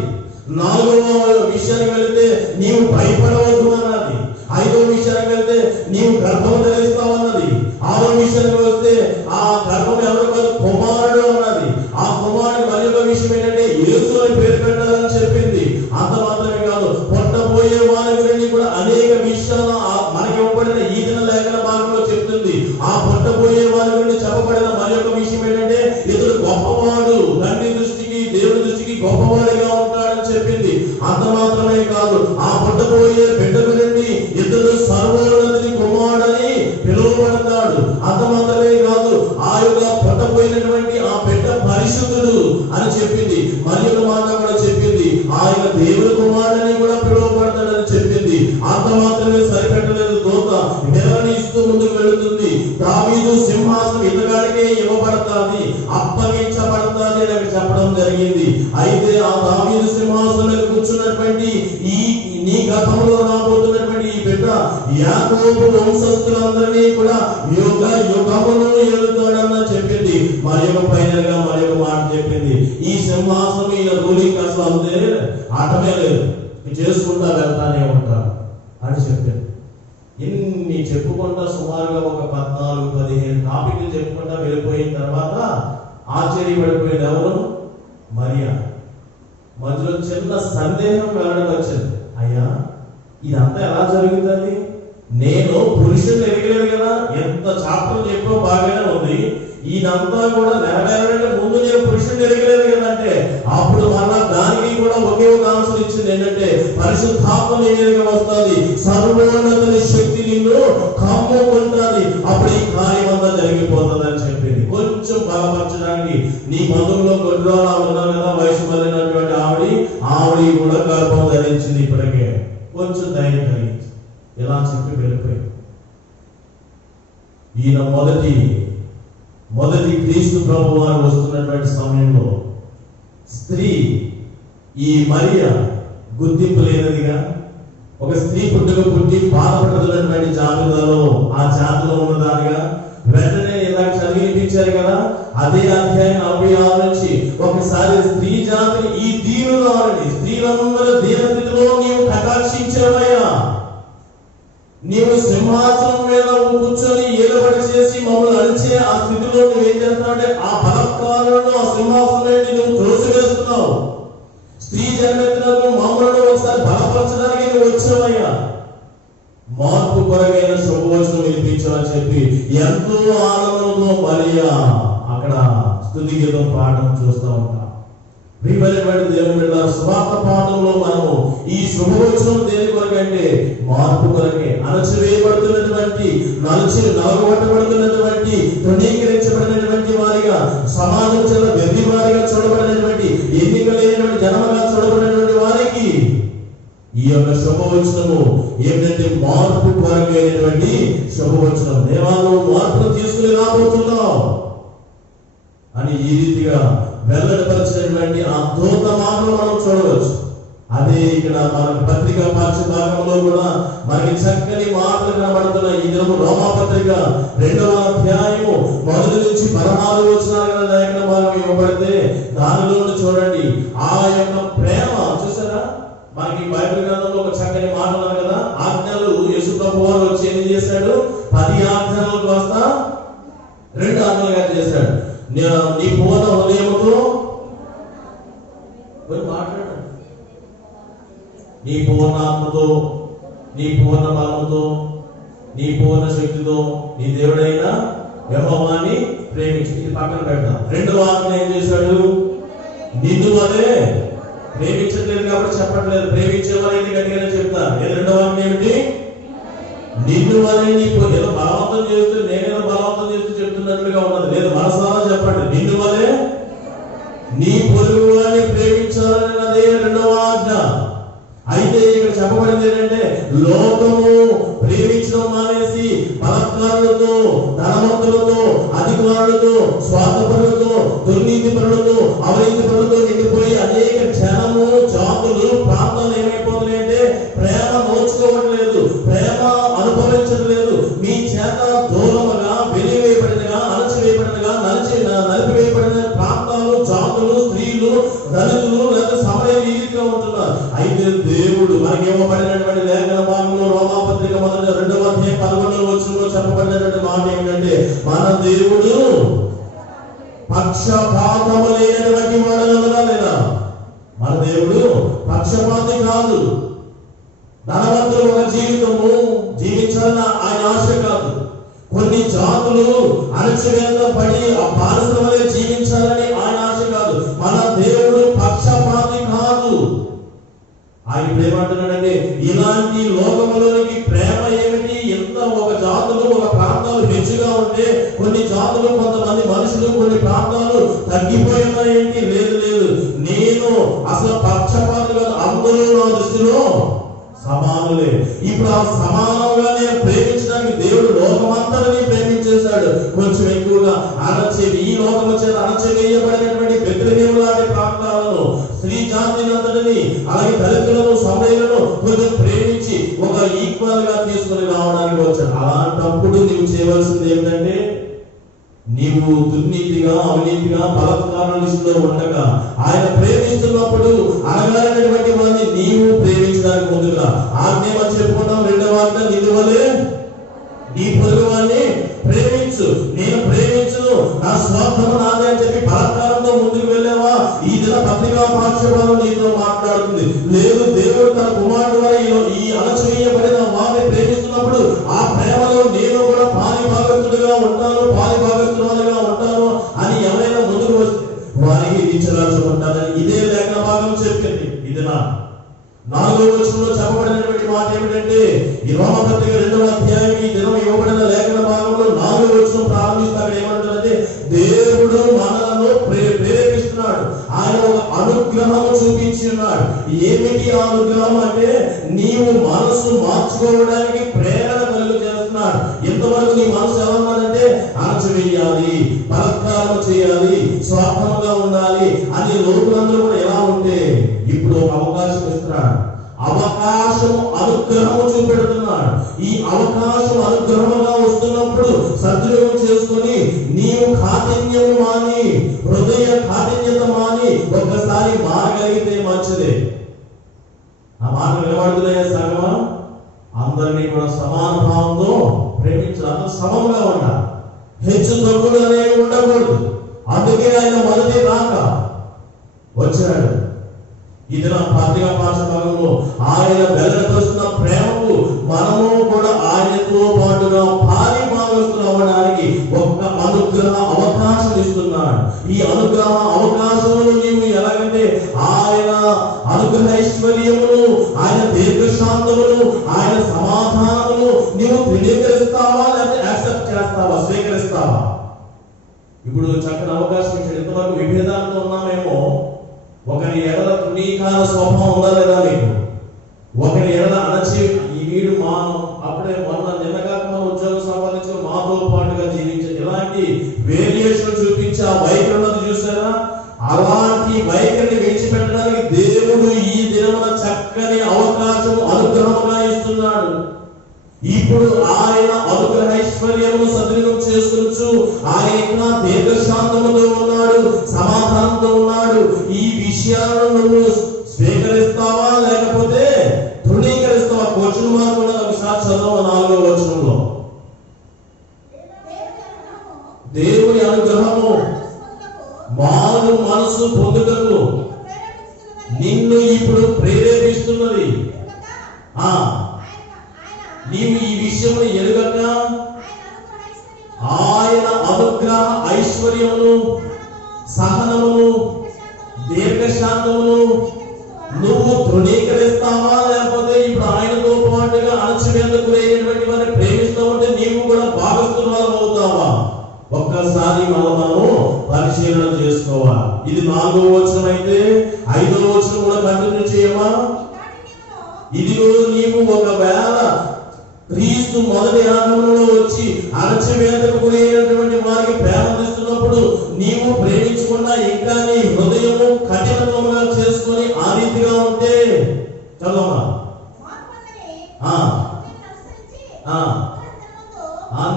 నాలుగవ విషయానికి వెళితే నీవు భయపడవద్దు అన్నది. ఐదవ విషయానికి వెళ్తే నీవు గర్భం ధరిస్తావు అన్నది. ఆరవ విషయానికి వస్తే ఆ గర్భం ఎవరు కాదు, కుమారుడు అన్నది. ఆ కుమారుడు మరి ఒక విషయం ఏంటంటే యేసు అని పేరు పెట్టాలని చెప్పింది. అంత మాత్రమే కాదు, పొట్టబోయే వారి గురించి కూడా అనేక విషయాలు మనకి ఇవ్వబడిన ఈ దిన లేఖన భాగంలో చెప్తుంది. ఆ పొట్టబోయే వారి గురించి చెప్పబడిన మరి ఒక విషయం ఏంటంటే ఇతడు గొప్పవాడు, తండ్రి దృష్టికి దేవుడి దృష్టికి గొప్పవాడిగా ఉంటాడని చెప్పింది. అంత మాత్రమే కాదు, ఆ పుట్టబోయే బిడ్డ గురించి ఇతడు సర్వోన్నతుని కుమారుడని పిలువబడతాడు. అంత మాత్రమే కాదు, ఆ యొక్క పుట్టబోయినటువంటి ఆ బిడ్డ పరిశుద్ధుడు అని చెప్పింది. మరి ఒక మాట కూడా చెప్పింది, ఆయన దేవుడి కుమారుడని కూడా పిలువబడతాడని చెప్పింది. అంత మాత్రమే సరిపెట్టలేదు, దూత వివరణ ఇస్తూ ముందుకు వెళుతుంది. దావీదు సింహాసనం ఇతగాడికే ఇవ్వబడతాది, అప్పగించబడతాది అని చెప్పడం జరిగింది. అయితే ఆ దావీదు సింహాసనం మీద కూర్చున్నటువంటి నీ గతంలో రాబోతున్నటువంటి ఈ బిడ్డ యాకోబు వంశస్థులందరినీ కూడా యుగ యుగమును ఏలుతాడన్న చెప్పింది. మరి ఒక ఫైనల్ గా మరి ఒక మాట చెప్పింది, ఈ సింహాసనం ఈయన రూలింగ్ అసలు అంతే ఆటమే లేదు, చేసుకుంటా వెళ్తానే ఉంటారు అని చెప్పింది. ఇన్ని చెప్పుకుంటా సుమారుగా ఒక 14-15 టాపిక్లు చెప్పుకుంటా వెళ్ళిపోయిన తర్వాత ఆశ్చర్యపడిపోయింది ఎవరు? మరియా. మధ్యలో చిన్న సందేహం వెళ్ళడం వచ్చింది, అయ్యా ఇదంతా ఎలా జరుగుతుంది? నేను పురుషుని ఎరగలేదు కదా, ఎంత చాప్టర్ చెప్పో బాగానే ఉంది, ఇదంతా కూడా నెరవేరంటే ముందు నేను పురుషుని ఎరగలేదు కదా అంటే అప్పుడు మళ్ళా దానికి కూడా ఒకే ఒక ఆన్సర్ ఇచ్చింది, ఏంటంటే పరిశుద్ధాత్మ నీ మీదకి వస్తుంది, సర్వోన్నతుని శక్తి నిన్ను కమ్ముకుంటుంది, అప్పుడు ఈ కార్యం అంతా జరిగిపోతుంది అని చెప్పింది. కొంచెం బలపరచడానికి నీ బంధువుల్లో కొద్దిరోజులు ఉన్నారు కదా, వయసు మళ్ళినటువంటి ఆవిడ కూడా గర్భం ధరించింది, ఇప్పటికే కొంచెం ధైర్యం కలిగింది. ఇలా చెప్పి వెళ్ళిపోయింది. ఈయన మొదటి క్రీస్తు ప్రభు వారు వస్తున్నటువంటి సమయంలో స్త్రీ ఈ మరియా గుర్తింపు లేనిదిగా, ఒక స్త్రీ పుట్టి బాధపడుతున్నటువంటి జాబితాలో ఆ జాతిలో ఉన్నదానిగా, వెంటనే ఇలా చదివినిపించారు కదా, అదే అధ్యాయం 46 నుంచి ఒకసారి స్త్రీ జాతిని ఈ దీనులు స్త్రీలందరూ దీనస్థితిలో నీవు కటాక్షించావయ్యా, నీవు సింహాసనం మీద కూర్చొని ఏలుబడి చేసి మమ్మల్ని అడిచే ఆ స్థితిలో నువ్వేం చేస్తున్నావు? ఆ బలత్కారులను ఆ సింహాసనం నువ్వు త్రోసివేస్తున్నావు. స్త్రీ జన్మెత్తినకు మమ్మల్ని ఒకసారి బలపరచడానికి నువ్వు వచ్చావయ్యా, మార్పు కొరగైన శుభవచనం వినిపించాలని చెప్పి ఎంతో ఆనందంతో మరియా అక్కడ స్తుతి గీతం పాఠం చూస్తూ ఉంటాం. ప్రియమైనటువంటి దేవుని బిడ్డలారా, సువార్త పాఠంలో మనము ఈ శుభవచనం దేని కొరకంటే మార్పు కొరకే. అణచివేయబడుతున్నటువంటి నలగొట్టబడుతున్నటువంటి తృణీకరించబడినటువంటి వారిగా, సమాజం చేత వెర్రి వారిగా చూడబడినటువంటి, ఎన్నిక లేనటువంటి జనముగా చూడబడినటువంటి వారికి ఈ యొక్క శుభవచనము ఏంటంటే మార్పు కొరకైనటువంటి శుభవచనం. దేవాలు మార్పును తీసుకుని రాబోతున్నావు అని ఈ రీతిగా వెల్లడిపరిచినటువంటి ఆ దూత మాటలు మనం చూడవచ్చు. అదే ఇక్కడ మనకి పత్రిక పాఠ్య భాగంలో కూడా మనకి చక్కని మాటలు కనబడుతున్నాయి. ఈ దినము రోమా పత్రిక 2వ అధ్యాయము 1 నుంచి 16 వచనాల లేఖన భాగం ఇవ్వబడితే దానిలో చూడండి, ఆ యొక్క ప్రేమ చూసారా? మనకి బైబిల్ గ్రంథంలో ఒక చక్కని మాట ఉన్నారు కదా, ఆజ్ఞలు యేసు ప్రభువు వారు వచ్చి ఏం చేశాడు? 10 ఆజ్ఞలకు వస్తా 2 ఆజ్ఞలుగా చేశాడు. నీ పూర్ణ హృదయముతో మాట్లాడండి, నీ పూర్ణాత్మతో, నీ పూర్ణ బలముతో, నీ పూర్ణ శక్తితో నీ దేవుడైన యెహోవాని ప్రేమించు. ఇది పక్కన పెడతాం. 2వ ఆజ్ఞ ఏం చేశాడు? నిన్ను వలే ప్రేమించట్లేదు కాబట్టి చెప్పట్లేదు, ప్రేమించేవారిని గట్టిగానే చెప్తాను. 2వ ఆజ్ఞ ఏమిటి? నిన్ను వలే. ఏదో బలవంతం చేస్తూ నేనేదో బలవంతం చేస్తూ చెప్తున్నట్లుగా ఉన్నది లేదు, మనసారా చెప్పండి. నిన్ను వలే నీ పొరుగు వారిని ప్రేమించాలన్నదే 2వ ఆజ్ఞ. అయితే ఇక్కడ చెప్పబడింది ఏంటంటే లోకము ప్రేమించడం మానేసి బలత్కారులతో, ధనవంతులతో, అధికారులతో, స్వార్థపరులతో, దుర్నీతి పరులతో, అవినీతి పరులతో నిండిపోయి అనేక జనము, జాతులు, ప్రాంతాలు చెప్తున్నారు. అయితే దేవుడు మనకి ఇవ్వబడినటువంటి లేఖన భాగంలో రోమాపత్రిక 2వ అధ్యాయం 11వ వచనంలో చెప్పబడినటువంటి మాట ఏంటంటే, మన దేవుడు పక్షపాతము లేనటువంటి వాడనగా లేదా? మన దేవుడు పక్షపాతి కాదు. ధనవంతులు ఒక జీవితము జీవించాలన్న ఆయన ఆశ కాదు. కొన్ని జాతులు అణచివేతపడి ఆ బానిసలే జీవించాలని ఆయన ఆశ కాదు. మన దేవుడు పక్షపాతి కాదు. ఆయన ఏమంటున్నాడంటే, ఇలాంటి లోకములోనికి ప్రేమ ఏమిటి? ఎంత ఒక జాతులు ఒక ప్రాంతాలు హెచ్చుగా ఉంటే కొన్ని జాతులు కొంతమంది మనుషులు కొన్ని ప్రాంతాలు తగ్గిపోయినాయేంటి? లేదు లేదు, నేను అసలు పక్షపాతి కాదు, అందరూ నా దృష్టిలో సమానులే. ఇప్పుడు ఆ సమానంగా నేను ప్రేమించడానికి దేవుడు లోకమంతటిని ప్రేమించేశాడు. కొంచెం ఎక్కువగా ఈ లోకము చేత అణచివేయబడినటువంటి బెత్లెహేము లాంటి ప్రాంతాలను, స్త్రీ జాతిని అంతటిని, అలాగే దళితులను సమరయులను కొంచెం ప్రేమించి ఒక ఈక్వల్ గా తీసుకుని రావడానికి వచ్చాడు. అలాంటప్పుడు నీవు చేయవలసింది ఏంటంటే, నీవు దుర్నీతిగా అవినీతిగా బలత్కార లిస్టులో ఉండగా ఆయన ప్రేమిస్తున్నప్పుడు అనగానటువంటి వారిని నీవు ప్రేమించడానికి ముందుగా ఆజ్ఞ చెప్పుకున్నాం. 2వ ఆజ్ఞ, నిన్ను వలె నీ పొరుగు వారిని ప్రేమించు. నేను ప్రేమించును, నా స్వార్థము నాదే అని చెప్పి బలత్కారంతో ముందుకు వెళ్ళావా? ఈ దిన పత్రికా పాఠశాల నీతో మాట్లాడుతుంది. లేదు, దేవుడు తన కుమారుడు ద్వారా ఈ అణచివేయబడిన వారిని ప్రేమిస్తున్నప్పుడు ఆ ప్రేమలో నేను కూడా పాలిభాగస్తుడిగా ఉంటాను, పాలిభాగస్తురాలుగా ఉంటాను అని ఎవరైనా ముందుకు వస్తే వారికి ఇచ్చలాచుకుంటానని ఇదే లేఖన భాగం చెప్పింది. ఇది 4వ వచనంలో చెప్పబడినటువంటి మాట ఏమిటంటే, ఈ రోమపత్రిక 2వ అధ్యాయం ఈ దినం ఇవ్వబడిన లేఖన భాగంలో 4వ వచనం ప్రారంభిస్తాడు. ఏమంటారంటే, దేవుడు మనలను ప్రేరేపిస్తున్నాడు. ఆయన ఒక అనుగ్రహము చూపించి ఉన్నాడు. ఏమిటి అనుగ్రహం అంటే, నీవు మనసు మార్చుకోవడానికి ప్రేరణ కలుగు చేస్తున్నాడు. ఇంతవరకు నీ మనసు ఎలా ఉన్నదంటే, అణచివేయాలి, బలత్కారం చేయాలి, స్వార్థంగా ఉండాలి అని లోకులందరూ కూడా ఎలా ఉంటే, ఇప్పుడు ఒక అవకాశం ఇస్తున్నాడు. అవకాశం అనుగ్రహము చూపెడుతున్నాడు. ఈ అవకాశం అనుగ్రహంగా వస్తున్నప్పుడు సద్వినియోగం చేసుకొని నీవు కాఠిన్యము మాని, హృదయ కాఠిన్యత మాని ఒక్కసారి మారగలిగితే మంచిదే. ఆ మాట నిలబడుతున్నాయా సంగమా? అందరినీ కూడా సమాన భావంతో ప్రేమించాలి. అందరూ సమంగా ఉండాలి. హెచ్చు తగ్గులు అనేవి ఉండకూడదు. అందుకే ఆయన మొదటి రాక వచ్చాడు. ఇది నా పత్రికా పాఠశాలలో ఆయన వెల్లడిస్తున్న ప్రేమకు మనము కూడా ఆయనతో పాటుగా పాలిభాగస్తులు అవ్వడానికి ఒక్క అనుగ్రహ అవకాశం ఇస్తున్నాడు. ఈ అనుగ్రహ అవకాశమును నీవు ఎలాగంటే, ఆయన అనుగ్రహ ఐశ్వర్యమును, ఆయన దీర్ఘశాంతమును, ఆయన సమాధానమును నీవు ధృవీకరిస్తావా, లేకపోతే యాక్సెప్ట్ చేస్తావా, స్వీకరిస్తావా? ఇప్పుడు చక్కని అవకాశం ఇచ్చాడు. ఇంతవరకు విభేదాలతో ఉన్నామేమో. ఒకరి ఎడల తృణీకార స్వభావం ఉందా లేదా మీకు? ఒకరి ఎడల అణచి ఈ వీడు మా అప్పుడే నిన్నగా మనం ఉద్యోగం సంపాదించి మాతో పాటుగా జీవించే ఇలాంటి వేరియేషన్ చూపించి ఆ వైఖరి చూసారా? అలాంటి వైఖరిని విడిచిపెట్టడానికి దేవుడు ఈ దినమున చక్కని అవకాశం అనుగ్రహంగా ఇస్తున్నాడు. ఇప్పుడు ఆయన అనుగ్రహ ఐశ్వర్యమును సద్వినియోగం చేసుకొచ్చు. ఆయన దీర్ఘశాంతముతో ఉన్నాడు, సమాధానంతో ఉన్నాడు. ఈ విషయాలను నువ్వు స్వీకరిస్తావా లేకపోతే తృణీకరిస్తావా? క్వశ్చన్ మార్క్ కూడా ఒకసారి చదవ. 4వ వచనంలో దేవుని అనుగ్రహము మారు మనసు పొందుటకు నిన్ను ఇప్పుడు ప్రేరేపిస్తున్నది. నీవు ఈ విషయము ఎరుగక ఆయన అనుగ్రహ ఐశ్వర్యమును, సహనమును, దీర్ఘశాంతమును నువ్వు తృణీకరిస్తావా లేకపోతే ఇప్పుడు ఆయనతో పాటుగా అణచివేతకు లేనటువంటి వారిని ప్రేమిస్తూ ఉంటే నీవు కూడా భాగస్థురాలు అవుతావా? ఒక్కసారి మనము పరిశీలన చేసుకోవాలి. ఇది 4వ వచనం అయితే 5వ వచనం కూడా కంటిన్యూ చేయమా? ఇదిగో నీవు ఒకవేళ క్రీస్తు మొదటి ఆగమనంలో వచ్చి అణచివేతకు గురైనటువంటి వారికి ప్రేమిస్తున్నప్పుడు నీవు ప్రేమించకుండా ఇంకా నీ హృదయము కఠినముగా చేసుకొని ఆ రీతిగా ఉంటే చదవమా?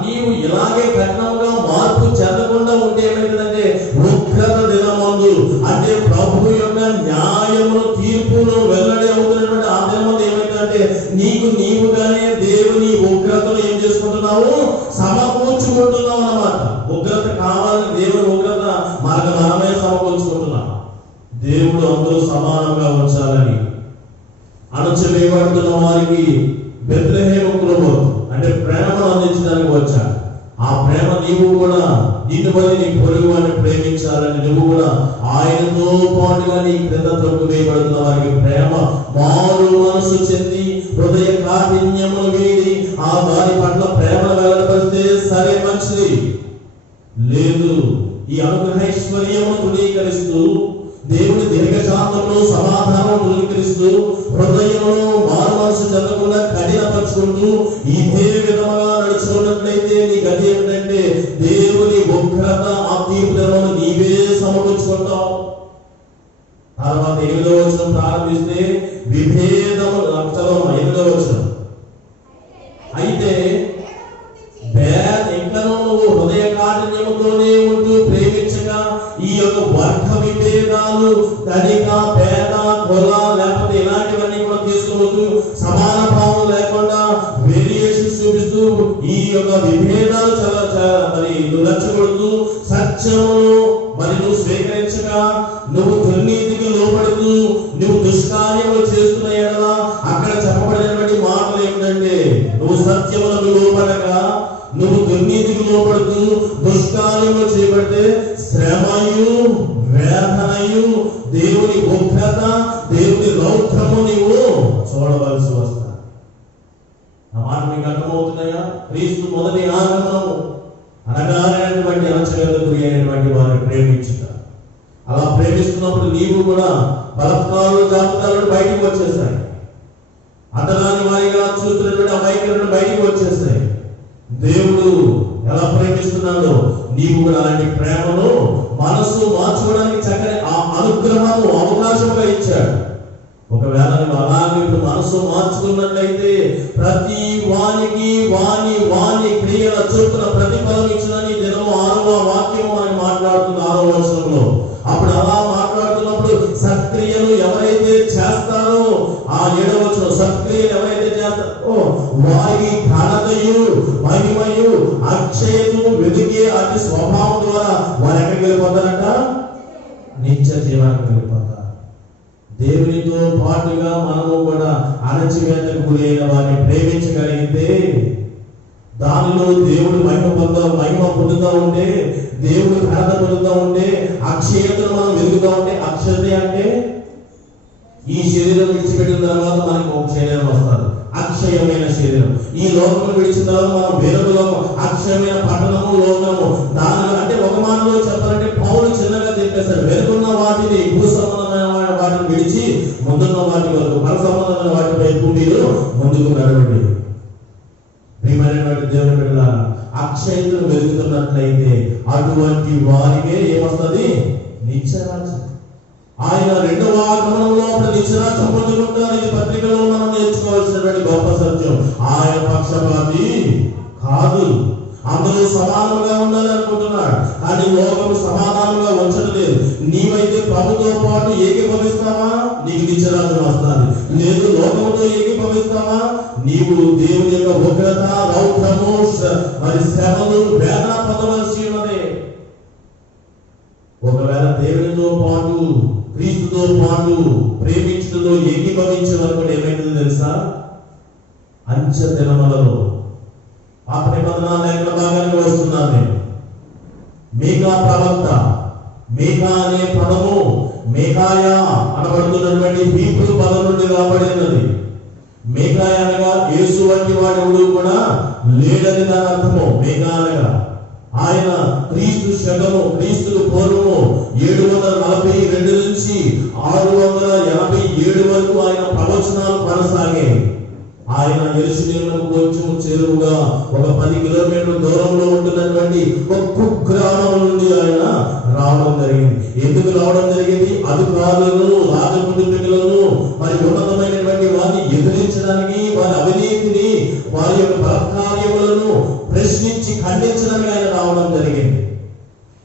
నీవు ఇలాగే కఠినంగా మార్పు చెందకుండా ఉంటే ఏమైందంటే, ఉగ్రత దినమందు అంటే ప్రభు యొక్క న్యాయమును తీర్పును వెల్ల నీవుగానే దేవుని ఉగ్రతను ఏం చేసుకుంటున్నావు? సమకూర్చుకుంటున్నావు అన్నమాట. ఉగ్రత కావాలని దేవుని ఉగ్రత మనమే సమకూర్చుకుంటున్నాం. దేవుడు అందరూ సమానంగా ఉంచాలని అణచివేయబడుతున్న వారికి బెత్లెహేము కృప అంటే ప్రేమను అందించడానికి వచ్చాడు. ఆ ప్రేమ నీవు కూడా నిన్ను బలి నీ పొరుగు వారిని ప్రేమించాలని నువ్వు కూడా ఆయనతో పాటుగా నీ క్రింద త్రొక్కు వేయబడుతున్న వారికి ప్రేమ మారు మనసు చెంది హృదయ కాఠిన్యము వీడి ఆ వారి పట్ల ప్రేమను వెల్లడిపరిస్తే సరే మంచిది. లేదు, ఈ అనుగ్రహైశ్వర్యము తృణీకరిస్తూ దేవుని దీర్ఘశాంతంలో సమాధానం తృణీకరిస్తూ హృదయంలో మారు మనసు చెందకుండా కఠినపరుచుకుంటూ ఇదే విధంగా నడుచుకున్నట్లయితే నీ గతి ఏమిటంటే దేవుని ఉగ్రత ఆ తీవ్రతను నీవే సమకూర్చుకుంటావు. తర్వాత 8వ వచనం ప్రారంభిస్తే విభేదము 8వ వచనం అయితే ఇంకనూ నువ్వు హృదయ కాఠిన్యముతోనే ఉంటూ ప్రేమించగా ఈ యొక్క వర్గ విభేదాలు ధనిక పేద కుల లేకపోతే ఇలాంటివన్నీ కూడా తీసుకువస్తూ సమాన భావం లేకుండా వేరియేషన్స్ చూపిస్తూ ఈ యొక్క విభేదాలు మరి నువ్వు రెచ్చగొడుతూ సత్యమును మరి నువ్వు స్వీకరించగా నువ్వు దుర్నీతికి లోపడుతూ నువ్వు దుష్కార్యములు చేస్తున్న ఎడల అక్కడ చెప్పబడినటువంటి మాటలు ఏమిటంటే నువ్వు సత్యములకు లోపడక నువ్వు దుర్నీతికి లోపడుతూ దుష్కార్యములు చేయబడితే శ్రమయు వేదనయు దేవుని ఉగ్రత దేవుని రౌద్రము నీవు చూడవలసి వస్తా. ఆ మాట మీకు అర్థమవుతున్నాయా? క్రీస్తు మొదటి ఆగమనము అనగానేటువంటి అణచివేతకు గురి అయినటువంటి వారిని ప్రేమించుట. అలా ప్రేమిస్తున్నప్పుడు నీవు కూడా బలత్కారులు జాబితాలను బయటికి వచ్చేస్తాయి. అతలాని వారిగా చూస్తున్నటువంటి ఆ వైఖరులు బయటికి వచ్చేస్తాయి. దేవుడు ఎలా ప్రేమిస్తున్నాడో నీవు కూడా అలాంటి ప్రేమను మనసు మార్చుకోవడానికి చక్కని ఆ అనుగ్రహము అవకాశంగా ఇచ్చాడు. ఒకవేళ నువ్వు అలాగే ఇప్పుడు మనసు మార్చుకున్నట్లయితే ప్రతి వానికి వాని క్రియల చొప్పున ప్రతిఫలం ఇచ్చిన దినము 6వ వాక్యము అని మాట్లాడుతుంది 6వ వచనంలో. అప్పుడు అలా మాట్లాడుతున్నప్పుడు సత్క్రియలు ఎవరైతే చేస్తారో ఆ 7వ వచనం సత్క్రియలు ఎవరైతే చేస్తారో వారి ఘనతయు మహిమయు అక్షయతను వెతికే అతి స్వభావం ద్వారా వారు ఎక్కడికి వెళ్ళిపోతారంట? నిత్య జీవానికి వెళ్ళిపోతారు. దేవునితో పాటుగా మనము కూడా అణచివేతకు గురైన వారిని ప్రేమించగలిగితే దానిలో దేవుడు మహిమ పొందుతూ ఉంటే దేవుడు ఘనత పొందుతూ ఉంటే అక్షయతను మనం వెతుకుతూ ఉంటే అక్షయత అంటే ఈ శరీరం విడిచిపెట్టిన తర్వాత మనకి ఒక శరీరం వస్తారు, అక్షయమైన శరీరం. ఈ లోకం విడిచిన తర్వాత మనం వేరొక లోకం అక్షయమైన పట్టణము లోకము. దానిలో అంటే ఒక మాటలో చెప్పాలంటే పౌలు చిన్నగా చెప్పేశాడు, వెనుకున్న వాటిని భూ సంబంధమైన వాటిని విడిచి ముందున్న వాటి వరకు మన సంబంధమైన వాటిపై మీరు ముందుకు నడవండి. ప్రియమైనటువంటి దేవుని బిడ్డలారా, అక్షయతను వెతుకుతున్నట్లయితే అటువంటి వారికే ఏమొస్తుంది? నిత్యరాజ్యం. ఆయన 2వ ఆగమనంలో అప్పుడు నిత్యరాజ్యం పొందుకుంటారు. ఇది పత్రికలో మనం నేర్చుకోవాల్సినటువంటి గొప్ప సత్యం. ఆయన పక్షపాతి కాదు, అందరూ సమానంగా ఉండాలి అనుకుంటున్నాడు. కానీ లోకము సమానంగా ఉంచట్లేదు. నీవైతే ప్రభుతో పాటు ఏకీభవిస్తావా నీకు నిత్యరాజ్యం వస్తుంది. లేదు లోకముతో ఏకీభవిస్తావా నీవు దేవుని యొక్క ఉగ్రత రౌద్రము మరి శ్రమలు వేదన పొందవలసి ఉన్నది. ఒకవేళ దేవునితో పాటు క్రీస్తుతో పాటు ప్రేమించడంలో ఏకీభవించే వరకు ఏమైందో తెలుసా? అంచె దినములలో పాత నిబంధన లేఖన భాగానికి వస్తున్నాను నేను. మీకా ప్రవక్త, మీకా అనే పదము మీకాయా అనబడుతున్నటువంటి హీబ్రూ పదం నుండి రాబడినది. మీకాయా అనగా యేసు వంటి వాడు కూడా లేడని దాని అర్థము. మీకా అనగా ఆయన క్రీస్తు శకము క్రీస్తుకు పూర్వము 742 నుంచి 687 వరకు ఆయన ప్రవచనాలు కొనసాగాయి. ఆయన యెరూషలేమునకు కొంచెం చేరువుగా ఒక 10 కిలోమీటర్ల దూరంలో ఉంటున్నటువంటి ఒక కుగ్రామం నుండి ఆయన రావడం జరిగింది. ఎందుకు రావడం జరిగింది? అధికారులను రాజకుటుంబీకులను మరి ఉన్నతమైనటువంటి వారిని ఎదిరించడానికి, వారి అవినీతిని, వారి యొక్క బలత్కార్యములను ప్రశ్నించి ఖండించడానికి ఆయన రావడం జరిగింది.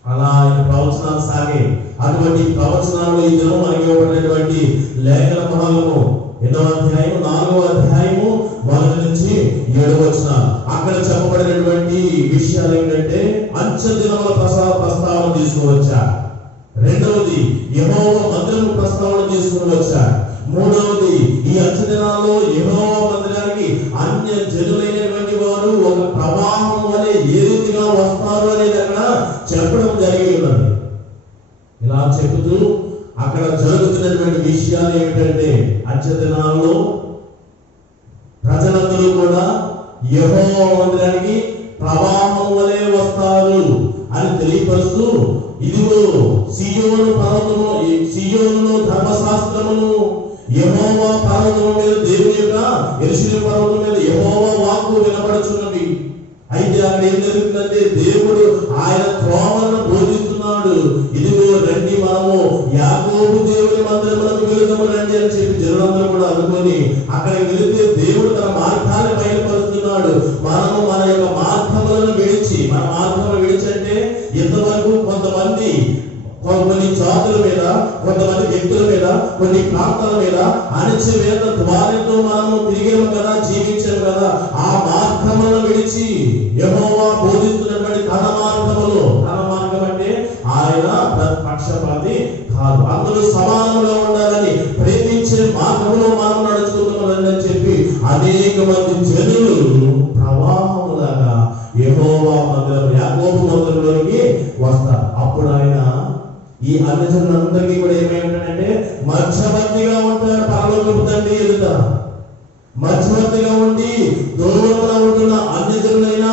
అలా ఆయన ప్రవచనాలు సాగే. అటువంటి ప్రవచనాల్లో ఈ దినం మనకి ఇవ్వబడినటువంటి లేఖన భాగము 8వ అధ్యాయం 4వ అధ్యాయము ప్రజలందరూ కూడా యెహోవా మందిరానికి ప్రవాహం వలె వస్తారు అని తెలియపరుస్తూ, ఇదిగో సియోను పర్వతము, సియోనులో ధర్మశాస్త్రమును, యెహోవా పర్వతము మీద దేవుని యొక్క యెరూషలేము పర్వతం మీద యెహోవా వాక్కు వినబడుచున్నవి. అయితే అక్కడ ఏం జరుగుతుందంటే దేవుడు ఆయన త్రోవలను బోధిస్తున్నాడు. ఇదిగో రండి, మనము యాకోబు దేవుని మందిరములకు వెళుదాము రండి అని చెప్పి జనులందరూ కూడా అనుకొని అక్కడికి వెళితే దేవుడు తన మార్గాన్ని బయలుపరుస్తున్నాడు. మనము మన యొక్క మార్గములను విడిచి, మన మార్గములను విడిచి అంటే ఇంతవరకు కొంతమంది కొన్ని జాతుల మీద, కొంతమంది వ్యక్తుల మీద, కొన్ని ప్రాంతాల మీద అణచివేత ద్వారంతో మనము తిరిగాము కదా, జీవించాము కదా. ఆ మార్గములను విడిచి యెహోవా బోధిస్తున్నటువంటి తన మార్గములు, తన మార్గం అంటే ఆయన పక్షపాతి కాదు, అందరూ సమానంగా ఉండాలని ప్రేమించే మార్గంలో మనం నడుచుకుంటున్నామని చెప్పి అనేక మంది జనులు ప్రవాహములాగా యెహోవా మందిరం, యాకోబు మందిరంలోకి వస్తారు. అప్పుడు ఆయన ఈ అన్యజనులందరికీ కూడా ఏమైందంటే మధ్యవర్తిగా ఉంటాడు. పరలోకపు తండ్రి ఎదుట మధ్యవర్తిగా ఉండి దూరంలో ఉంటున్న అన్యజనులైన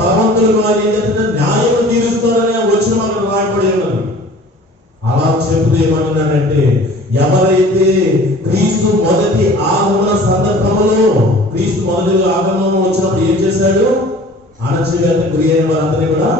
బలవంతులకు ఆయన ఏం చేస్తుంటే న్యాయం తీరుస్తారని వచ్చిన మనకు రాయబడి ఉన్నది. అలా చెబుతూ ఏమంటున్నాడంటే, ఎవరైతే క్రీస్తు మొదటి ఆగమన సందర్భంలో, క్రీస్తు మొదటి ఆగమనం వచ్చినప్పుడు ఏం చేశాడు? అణచివేత గురి అయిన వారందరినీ కూడా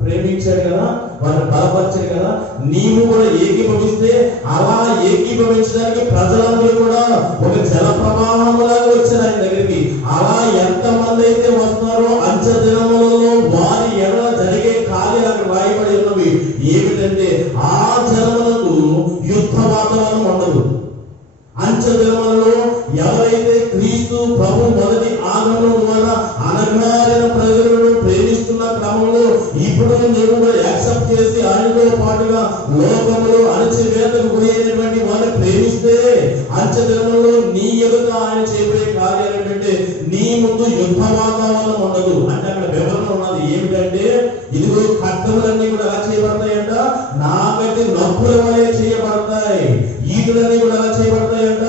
ప్రేమించాడు కదా, వారిని బలపరిచాడు కదా. నీవు కూడా ఏకీభవిస్తే అలా ఏకీభవించడానికి ప్రజలందరూ కూడా ఒక జల ప్రవాహంలాగా వచ్చారు ఆయన దగ్గరికి. అలా ఎంతమంది అయితే వస్తారో అంచె దినములలో వారి ఎడల జరిగే కార్యాలు అక్కడ రాయబడి ఉన్నవి. ఏమిటంటే ఆ జనములకు యుద్ధ వాతావరణం ఉండదు. అంచె దినములలో ఎవరైతే క్రీస్తు ప్రభు మొదటి ఆగమనం ద్వారా అనగారిన ప్రజలను ప్రేమిస్తున్న క్రమంలో ఇప్పుడు నువ్వు యాక్సెప్ట్ చేసి ఆయనతో పాటుగా లోకములో అణచివేతకు గురి అయినటువంటి వారిని ప్రేమిస్తే అంచె దినములలో నీ ఎదుట ఆయన చేయబోయే కార్యాలు ఏంటంటే నీ ముందు యుద్ధ వాతావరణం ఉండదు. అంటే అక్కడ వివరణ ఉన్నది ఏమిటంటే, ఇదిగో ఖడ్గములన్నీ కూడా ఎలా చేయబడతాయంట? నాగటి నప్పుల వలె చేయబడతాయి. ఈదులన్నీ కూడా ఎలా చేయబడతాయంట?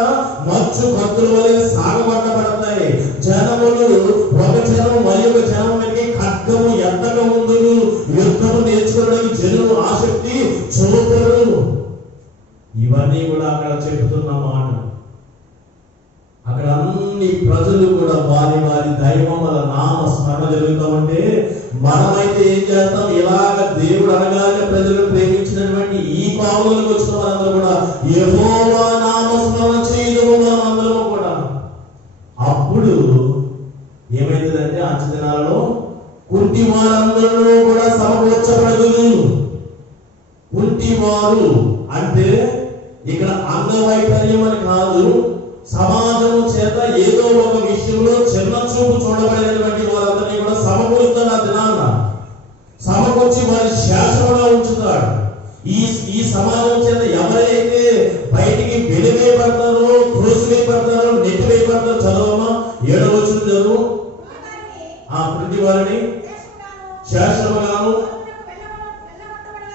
మచ్చు కత్తుల వలె సాగబడతాయి. జనములు ఒక జనం మరి ఒక జనం మీదకి ఖడ్గము ఎత్తక ముందును యుద్ధము నేర్చుకోవడానికి జనులు ఆసక్తి చూపరు. ఇవన్నీ కూడా అక్కడ చెబుతున్న మాట. అక్కడ అన్ని ప్రజలు కూడా వారి వారి దైవముల నామ స్మరణ జరుగుతామంటే మనమైతే ఏం చేస్తాం? ఇలాగ దేవుడు అనగానే ప్రజలు ప్రేమించినటువంటి ఈ పావులకు వచ్చిన వారందరూ కూడా యెహోవా నామ స్మరణ చేయదు మనం అందరూ కూడా. అప్పుడు ఏమైతుందంటే అంచె దినాలలో కుంటి వారందరూ కూడా సమకూర్చబడదు. కుంటి వారు అంటే ఇక్కడ అంగవైకల్యం అని కాదు, సమాజము చేత ఏదో ఒక విషయంలో చిన్న చూపు చూడబడినటువంటి వారందరినీ కూడా సమకూరుతాడు. ఆ దినాన సమకూర్చి వారి శాసనంగా ఉంచుతాడు. ఈ సమాజం చేత ఎవరైతే బయటికి వెలివేయబడతారో, త్రోసివేయబడతారో, నెట్టివేయబడతారో, చదవమా 7వ వచనం చదువు. ఆ ప్రతి వారిని శాసనముగాను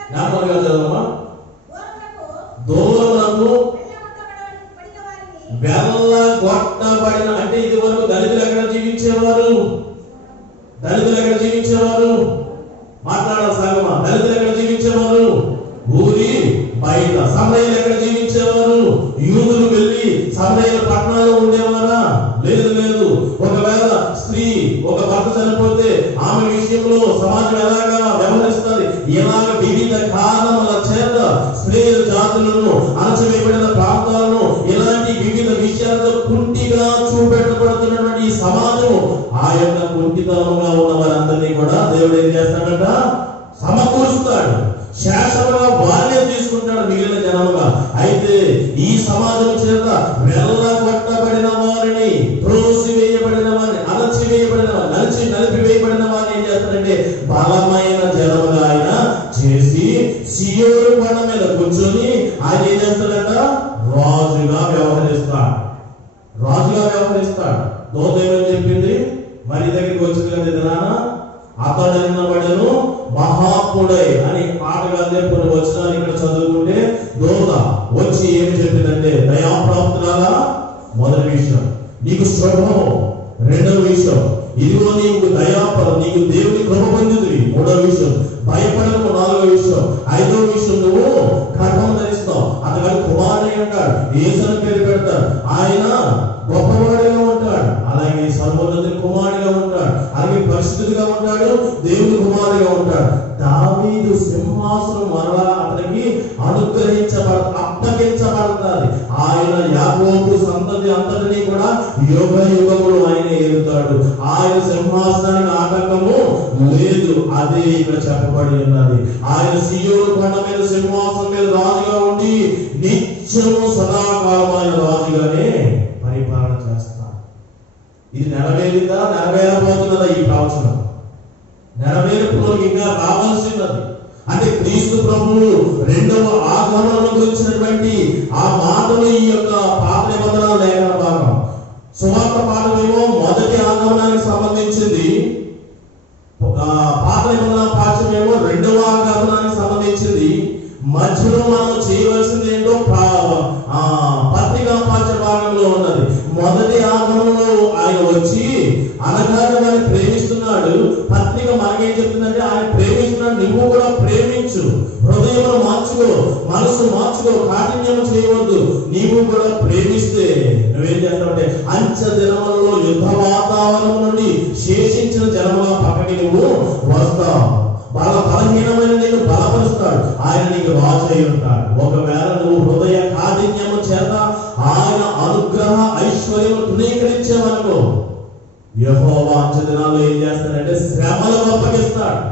జ్ఞాపకంగా చదవమా. దూరమునకు వెళ్ళగొట్టబడిన, అంటే ఇది వరకు దళితులు ఎక్కడ జీవించేవారు? దళితులు ఎక్కడ జీవించేవారు? మాట్లాడాలి సంగమా. దళితులు ఎక్కడ జీవించేవారు? ఊరి బయట. సమరయులు ఎక్కడ జీవించేవారు? యూదులు వెళ్ళి సమరయుల పట్టణాల్లో ఉండేవారా? లేదు లేదు. ఒకవేళ స్త్రీ ఒక భర్త చనిపోతే ఆమె విషయంలో సమాజం ఎలాగా వ్యవహరిస్తుంది? ఇలాగ వివిధ కారణముల చేత స్త్రీల జాతులను, అణచివేయబడిన ప్రాంతాలను, ఇలాంటి వివిధ విషయాలతో కుంటిగా చూపెట్టబడుతున్నటువంటి ఈ సమాజం ఆ యొక్క కుంటితనంగా ఉన్న వారందరినీ కూడా దేవుడు ఏం చేస్తాడట? సమకూరుస్తాడు. శాసనగా వారినే తీసుకుంటాడు మిగిలిన జనముగా. అయితే ఈ సమాజం చేత వెళ్ళగొట్టబడిన వారిని, త్రోసివేయబడిన వారిని, అణచివేయబడిన వారిని, నలిపివేయబడిన వారిని ఏం చేస్తాడంటే బలమైన జనముగా ఆయన చేసి సియోను కొండ మీద కూర్చొని ఆయన ఏం చేస్తాడంట? రాజుగా వ్యవహరిస్తాడు. రాజుగా వ్యవహరిస్తాడు. దూత ఏమని చెప్పింది? మరి దగ్గరికి వచ్చింది కదా, అతడెన్నబడెను మహాపుడై అని పాటగా కొన్ని వచనాలు ఇక్కడ చదువుకుంటే దూత వచ్చి ఏమి చెప్పిందంటే, దయాప్రాప్తురాలా మొదటి విషయం, నీకు శుభం. రెండవ విషయం, ఇదిగో నీకు దయాపరం, నీకు దేవుని కృప పొందుతుంది. మూడవ విషయం, భయపడము. నాలుగవ విషయం, ఐదవ విషయం, నువ్వు ఖడ్గం ధరిస్తావు. అతగాడు కుమారుని అంటాడు, యేసుని పేరు పెడతాడు. ఆయన గొప్పవాడిగా ఉంటాడు, అలాగే సర్వోన్నత కుమారుడిగా ఉంటాడు, అలాగే పరిశుద్ధుడిగా ఉంటాడు, దేవుని కుమారుడిగా ఉంటాడు. దావీదు సింహాసనం మరలా అతనికి అప్పగించబడతాది. ఆయన యాకోబు సంతతి అంతటినీ కూడా యుగ యుగములు ఆయన ఏలుతాడు. ఆయన సింహాసనానికి ఆటంకము లేదు. అదే ఇక్కడ చెప్పబడి ఉన్నది. ఆయన సీయోను కొండ మీద సింహాసనం మీద రాజుగా ఉండి నిత్యము సదాకాలం ఆయన రాజుగానే పరిపాలన చేస్తాడు. ఇది నెరవేరిందా? నెరవేరబోతున్నదా? ఈ ప్రవచనం నెరవేర్పులోకి ఇంకా రావాల్సినది. అంటే క్రీస్తు ప్రభువు రెండవ ఆగమనం గురించినటువంటి ఆ మాటలు ఈ యొక్క పాత నిబంధన లేఖన భాగం. సువార్త పాఠమేమో మొదటి ఆగమనానికి సంబంధించింది, పాత నిబంధన పాఠమేమో రెండవ ఆగమనానికి సంబంధించింది. మధ్యలో మనం చేయవలసింది ఏంటో పత్రికా పాఠ్య భాగంలో ఉన్నది. మొదటి ఆగమనంలో ఆయన వచ్చి అనగానే వారిని ప్రేమిస్తున్నాడు. పత్రిక మనకేం చెప్తుందంటే ఆయన ప్రేమిస్తున్నాడు, నువ్వు కూడా ప్రేమించు, హృదయం మార్చుకో, మనసు మార్చుకో, కాఠిన్యం చేయవద్దు. నీవు కూడా ప్రేమిస్తే నువ్వేం చేస్తావంటే అంచె దినములలో యుద్ధ వాతావరణం నుండి శేషించిన జనముగా పక్కకి నువ్వు వస్తావు. బలహీనమైన నిన్ను బలపరుస్తాడు. ఆయన నీకు రాజు అయి ఉంటాడు. ఒకవేళ నువ్వు హృదయ కాఠిన్యము చేత ఆయన అనుగ్రహ ఐశ్వర్యం తృణీకరించేవనుకో, యెహోవా అంచె దినాల్లో ఏం చేస్తాడంటే శ్రమలను అప్పగిస్తాడు.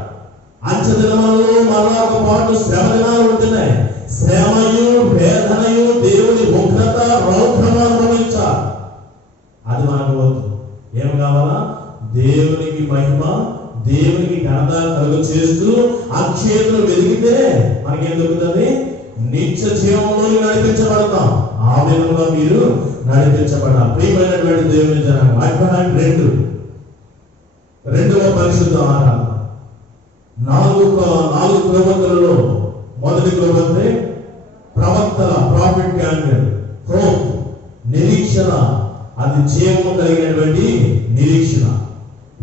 అంచె దినములలో మరొక పాటు శ్రమ దినాలు ఉంటున్నాయి. శ్రమయు వేదనయు దేవుని ఉగ్రత రౌద్రము అనుభవించాలి. అది మనకు వద్దు. ఏం కావాలా? దేవునికి మహిమ, దేవునికి ఘనత కలుగ చేస్తూ అక్షేత్రం వెలిగితే మనకేం దొరుకుతుంది? నిత్య జీవంలో నడిపించబడతాం. ఆ విధంగా మీరు నడిపించబడాలి. ప్రియమైనటువంటి దేవుని జనాంగం, అధ్యాయం 2 రెండవ పరిశుద్ధ ఆరాధన. 4 క్రొవ్వొత్తులలో మొదటి క్రొవ్వొత్తే ప్రవక్తల, ప్రాఫిట్ క్యాండిల్, హోప్, నిరీక్షణ. అది జీవము కలిగినటువంటి నిరీక్షణ,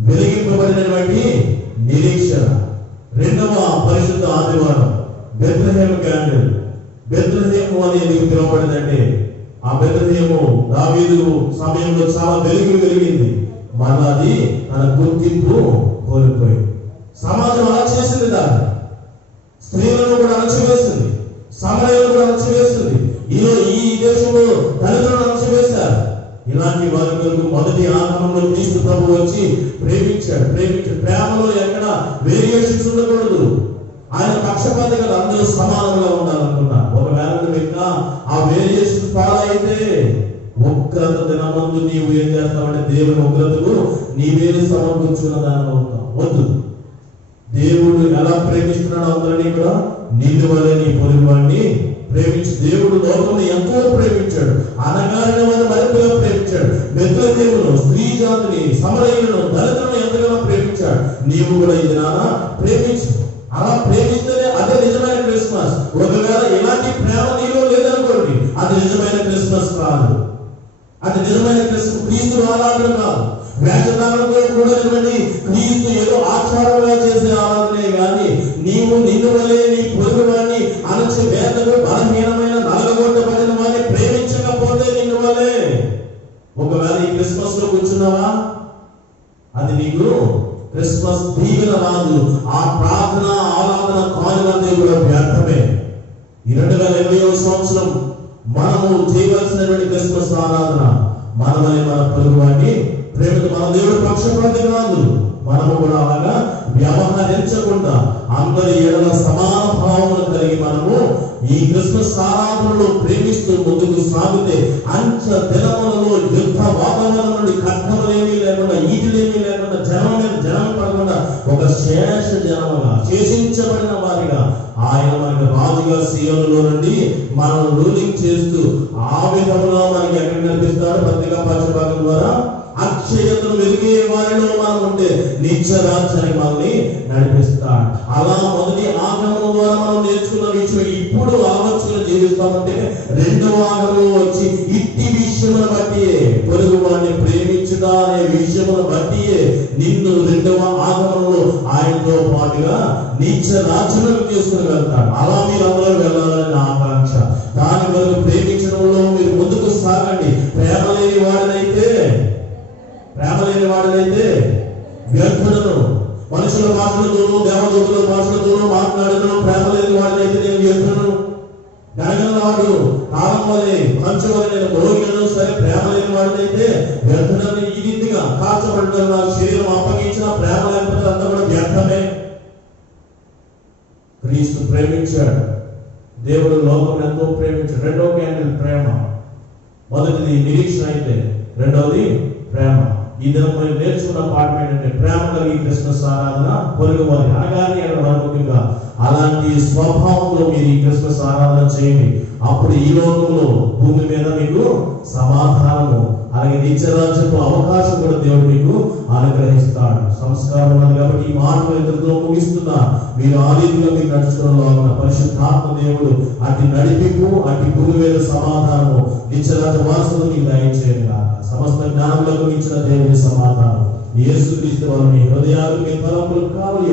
వెలిగింపబడినటువంటి నిరీక్షణ. రెండవ పరిశుద్ధ ఆదివారం బెత్లెహేము క్యాండిల్. బెత్లెహేము అనేది పిలువబడిందంటే ఆ బెత్లెహేము దావీదు సమయంలో చాలా వెలిగింది. మనది తన గుర్తింపు కోల్పోయింది. సమాజం అణచివేసింది, దాన్ని స్త్రీలను కూడా అణచివేస్తుంది, సమరయులను కూడా అణచివేస్తుంది. ఈ దేశంలో దళితులను అణచివేశారు. ఇలాంటి వారి కొరకు మొదటి ఆగమనంలో క్రీస్తు ప్రభు వచ్చి ప్రేమించాడు. ప్రేమలో ఎక్కడ వేరియేషన్స్ ఉండకూడదు. ఆయన పక్షపాతి కదా, అందరూ సమానంగా ఉండాలనుకున్నారు. ఒకవేళ ఇంకా ఆ వేరియేషన్ ఫాలో అయితే ఉగ్రత దినమందు నీవు ఏం చేస్తావంటే దేవుని ఉగ్రతకు నీవేది సమర్పించుకున్న దానిలో ఉంటావు. వద్దు. దేవుడు ఎలా ప్రేమిస్తున్నాడు అందరినీ కూడా, నిన్ను వల్లే నీ పొరుగు వాడిని ప్రేమించి. దేవుడు లోకంలో ఎంతో ప్రేమించాడు, అనగారిన వారిని మరింతగా ప్రేమించాడు. బెత్లెహేమును, స్త్రీ జాతిని, సమరయులను, దళితులను ఎంతగా ప్రేమించాడు. నీవు కూడా ఇది నాన్న ప్రేమించు. అలా ప్రేమిస్తేనే అదే నిజమైన క్రిస్మస్. ఒకవేళ ఇలాంటి ప్రేమ నీలో లేదనుకోండి, అది నిజమైన క్రిస్మస్ కాదు. అది నిజమైన క్రిస్మస్, క్రీస్తు ఆరాధన కాదు. వేషధారణతో కూడినటువంటి క్రీస్తు ఏదో ఆచారంగా చేసే ఆరాధనే కానీ నీవు నిన్ను వలే నీ పొరుగు వాడిని అణచి వేదకు బలహీనమైన నలగొట్టబడిన వారిని ప్రేమించకపోతే నిన్ను వలే. ఒకవేళ ఈ క్రిస్మస్ లో కూర్చున్నావా, అది నీకు క్రిస్మస్ దీవెన రాదు. ఆ ప్రార్థన ఆరాధన కానుకన్నీ కూడా వ్యర్థమే. 2020వ సంవత్సరం మనము చేయవలసినటువంటి క్రిస్మస్ ఆరాధన మనమని మన పొరుగు వాడిని ప్రేమతో. మన దేవుడు పక్షపాతి కాదు. మనము కూడా అలాగా వ్యవహరించకుండా అందరి ఎడల సమాన భావములు కలిగి మనము ఈ క్రిస్మస్ ఆరాధనలో ప్రేమిస్తూ ముందుకు సాగితే అంచ దినములలో యుద్ధ వాతావరణం నుండి ఖడ్గములేమీ లేకుండా, ఈటులేమీ లేకుండా, జనం మీద జనం పడకుండా ఒక శేష జనముగా, శేషించబడిన వారిగా ఆయన మనకి రాజుగా సీయోనులో నుండి మనం రూలింగ్ చేస్తూ ఆ విధంగా మనకి ఎక్కడ నడిపిస్తాడు? పత్రికా పాఠ్యభాగం ద్వారా అక్షయతను వెలిగే వారిలో మనం ఉంటే నిత్య రాజ్యానికి మనల్ని నడిపిస్తాడు. అలా మొదటి ఆగమనం ద్వారా మనం నేర్చుకున్న విషయం ఇప్పుడు ఆలోచన జీవిస్తామంటే రెండవ ఆగమనం వచ్చి ఇట్టి విషయమును బట్టి పొరుగు వాడిని ప్రేమించుట అనే విషయమును బట్టియే నిన్ను రెండవ ఆగమనంలో ఆయనతో పాటుగా నిత్య రాజ్యంలోకి తీసుకుని వెళ్తాడు. అలా మీరు అందరూ వెళ్ళాలని నా ఆకాంక్ష. దాని కొరకు ప్రేమించడంలో మీరు ముందుకు సాగండి. ప్రేమ లేని వాడినైతే వ్యర్థులను, మనుషుల భాషలతోనూ దేవదూతుల భాషలతోనూ మాట్లాడను. ప్రేమ లేని వాడినైతే నేను వ్యర్థులను, గనగలవాడు కాలం వలె మంచు వలె నేను మోగినను సరే. ప్రేమ లేని వాడినైతే వ్యర్థులను. ఈ రీతిగా కాల్చబడిన నా శరీరం అప్పగించిన ప్రేమ లేకపోతే అంతా కూడా వ్యర్థమే. క్రీస్తు ప్రేమించాడు. దేవుడు లోకం ఎంతో ప్రేమించాడు. రెండో క్యాండిల్ ప్రేమ. మొదటిది నిరీక్షణ అయితే రెండవది ప్రేమ. ఈ దినం మనం నేర్చుకున్న పాఠం ఏంటంటే ప్రేమ కలిగి క్రిస్మస్ ఆరాధన పొరుగు వారి అనగానే ముఖ్యంగా అలాంటి స్వభావంలో మీరు ఈ క్రిస్మస్ ఆరాధన చేయండి. అప్పుడు ఈ లోకంలో భూమి మీద మీకు సమాధానము అలాగే నిత్యరాజ్యపు అవకాశం కూడా దేవుడు మీకు అనుగ్రహిస్తాడు. సంస్కారం ఉన్నది కాబట్టి ఈ మాటలు ఇద్దరితో ముగిస్తున్నా. మీరు ఆ రీతిలో మీరు నడుచుకోవడంలో ఉన్న పరిశుద్ధాత్మ దేవుడు అటు నడిపింపు, అటు భూమి మీద సమాధానము, నిత్యరాజ్య వారసులు మీకు దయచేయను కాక. సమస్త జ్ఞానంలో ఇచ్చిన దేవుని సమాధానం యేసుక్రీస్తు వారు మీ హృదయాలు మీ తలంపులు కావాలి.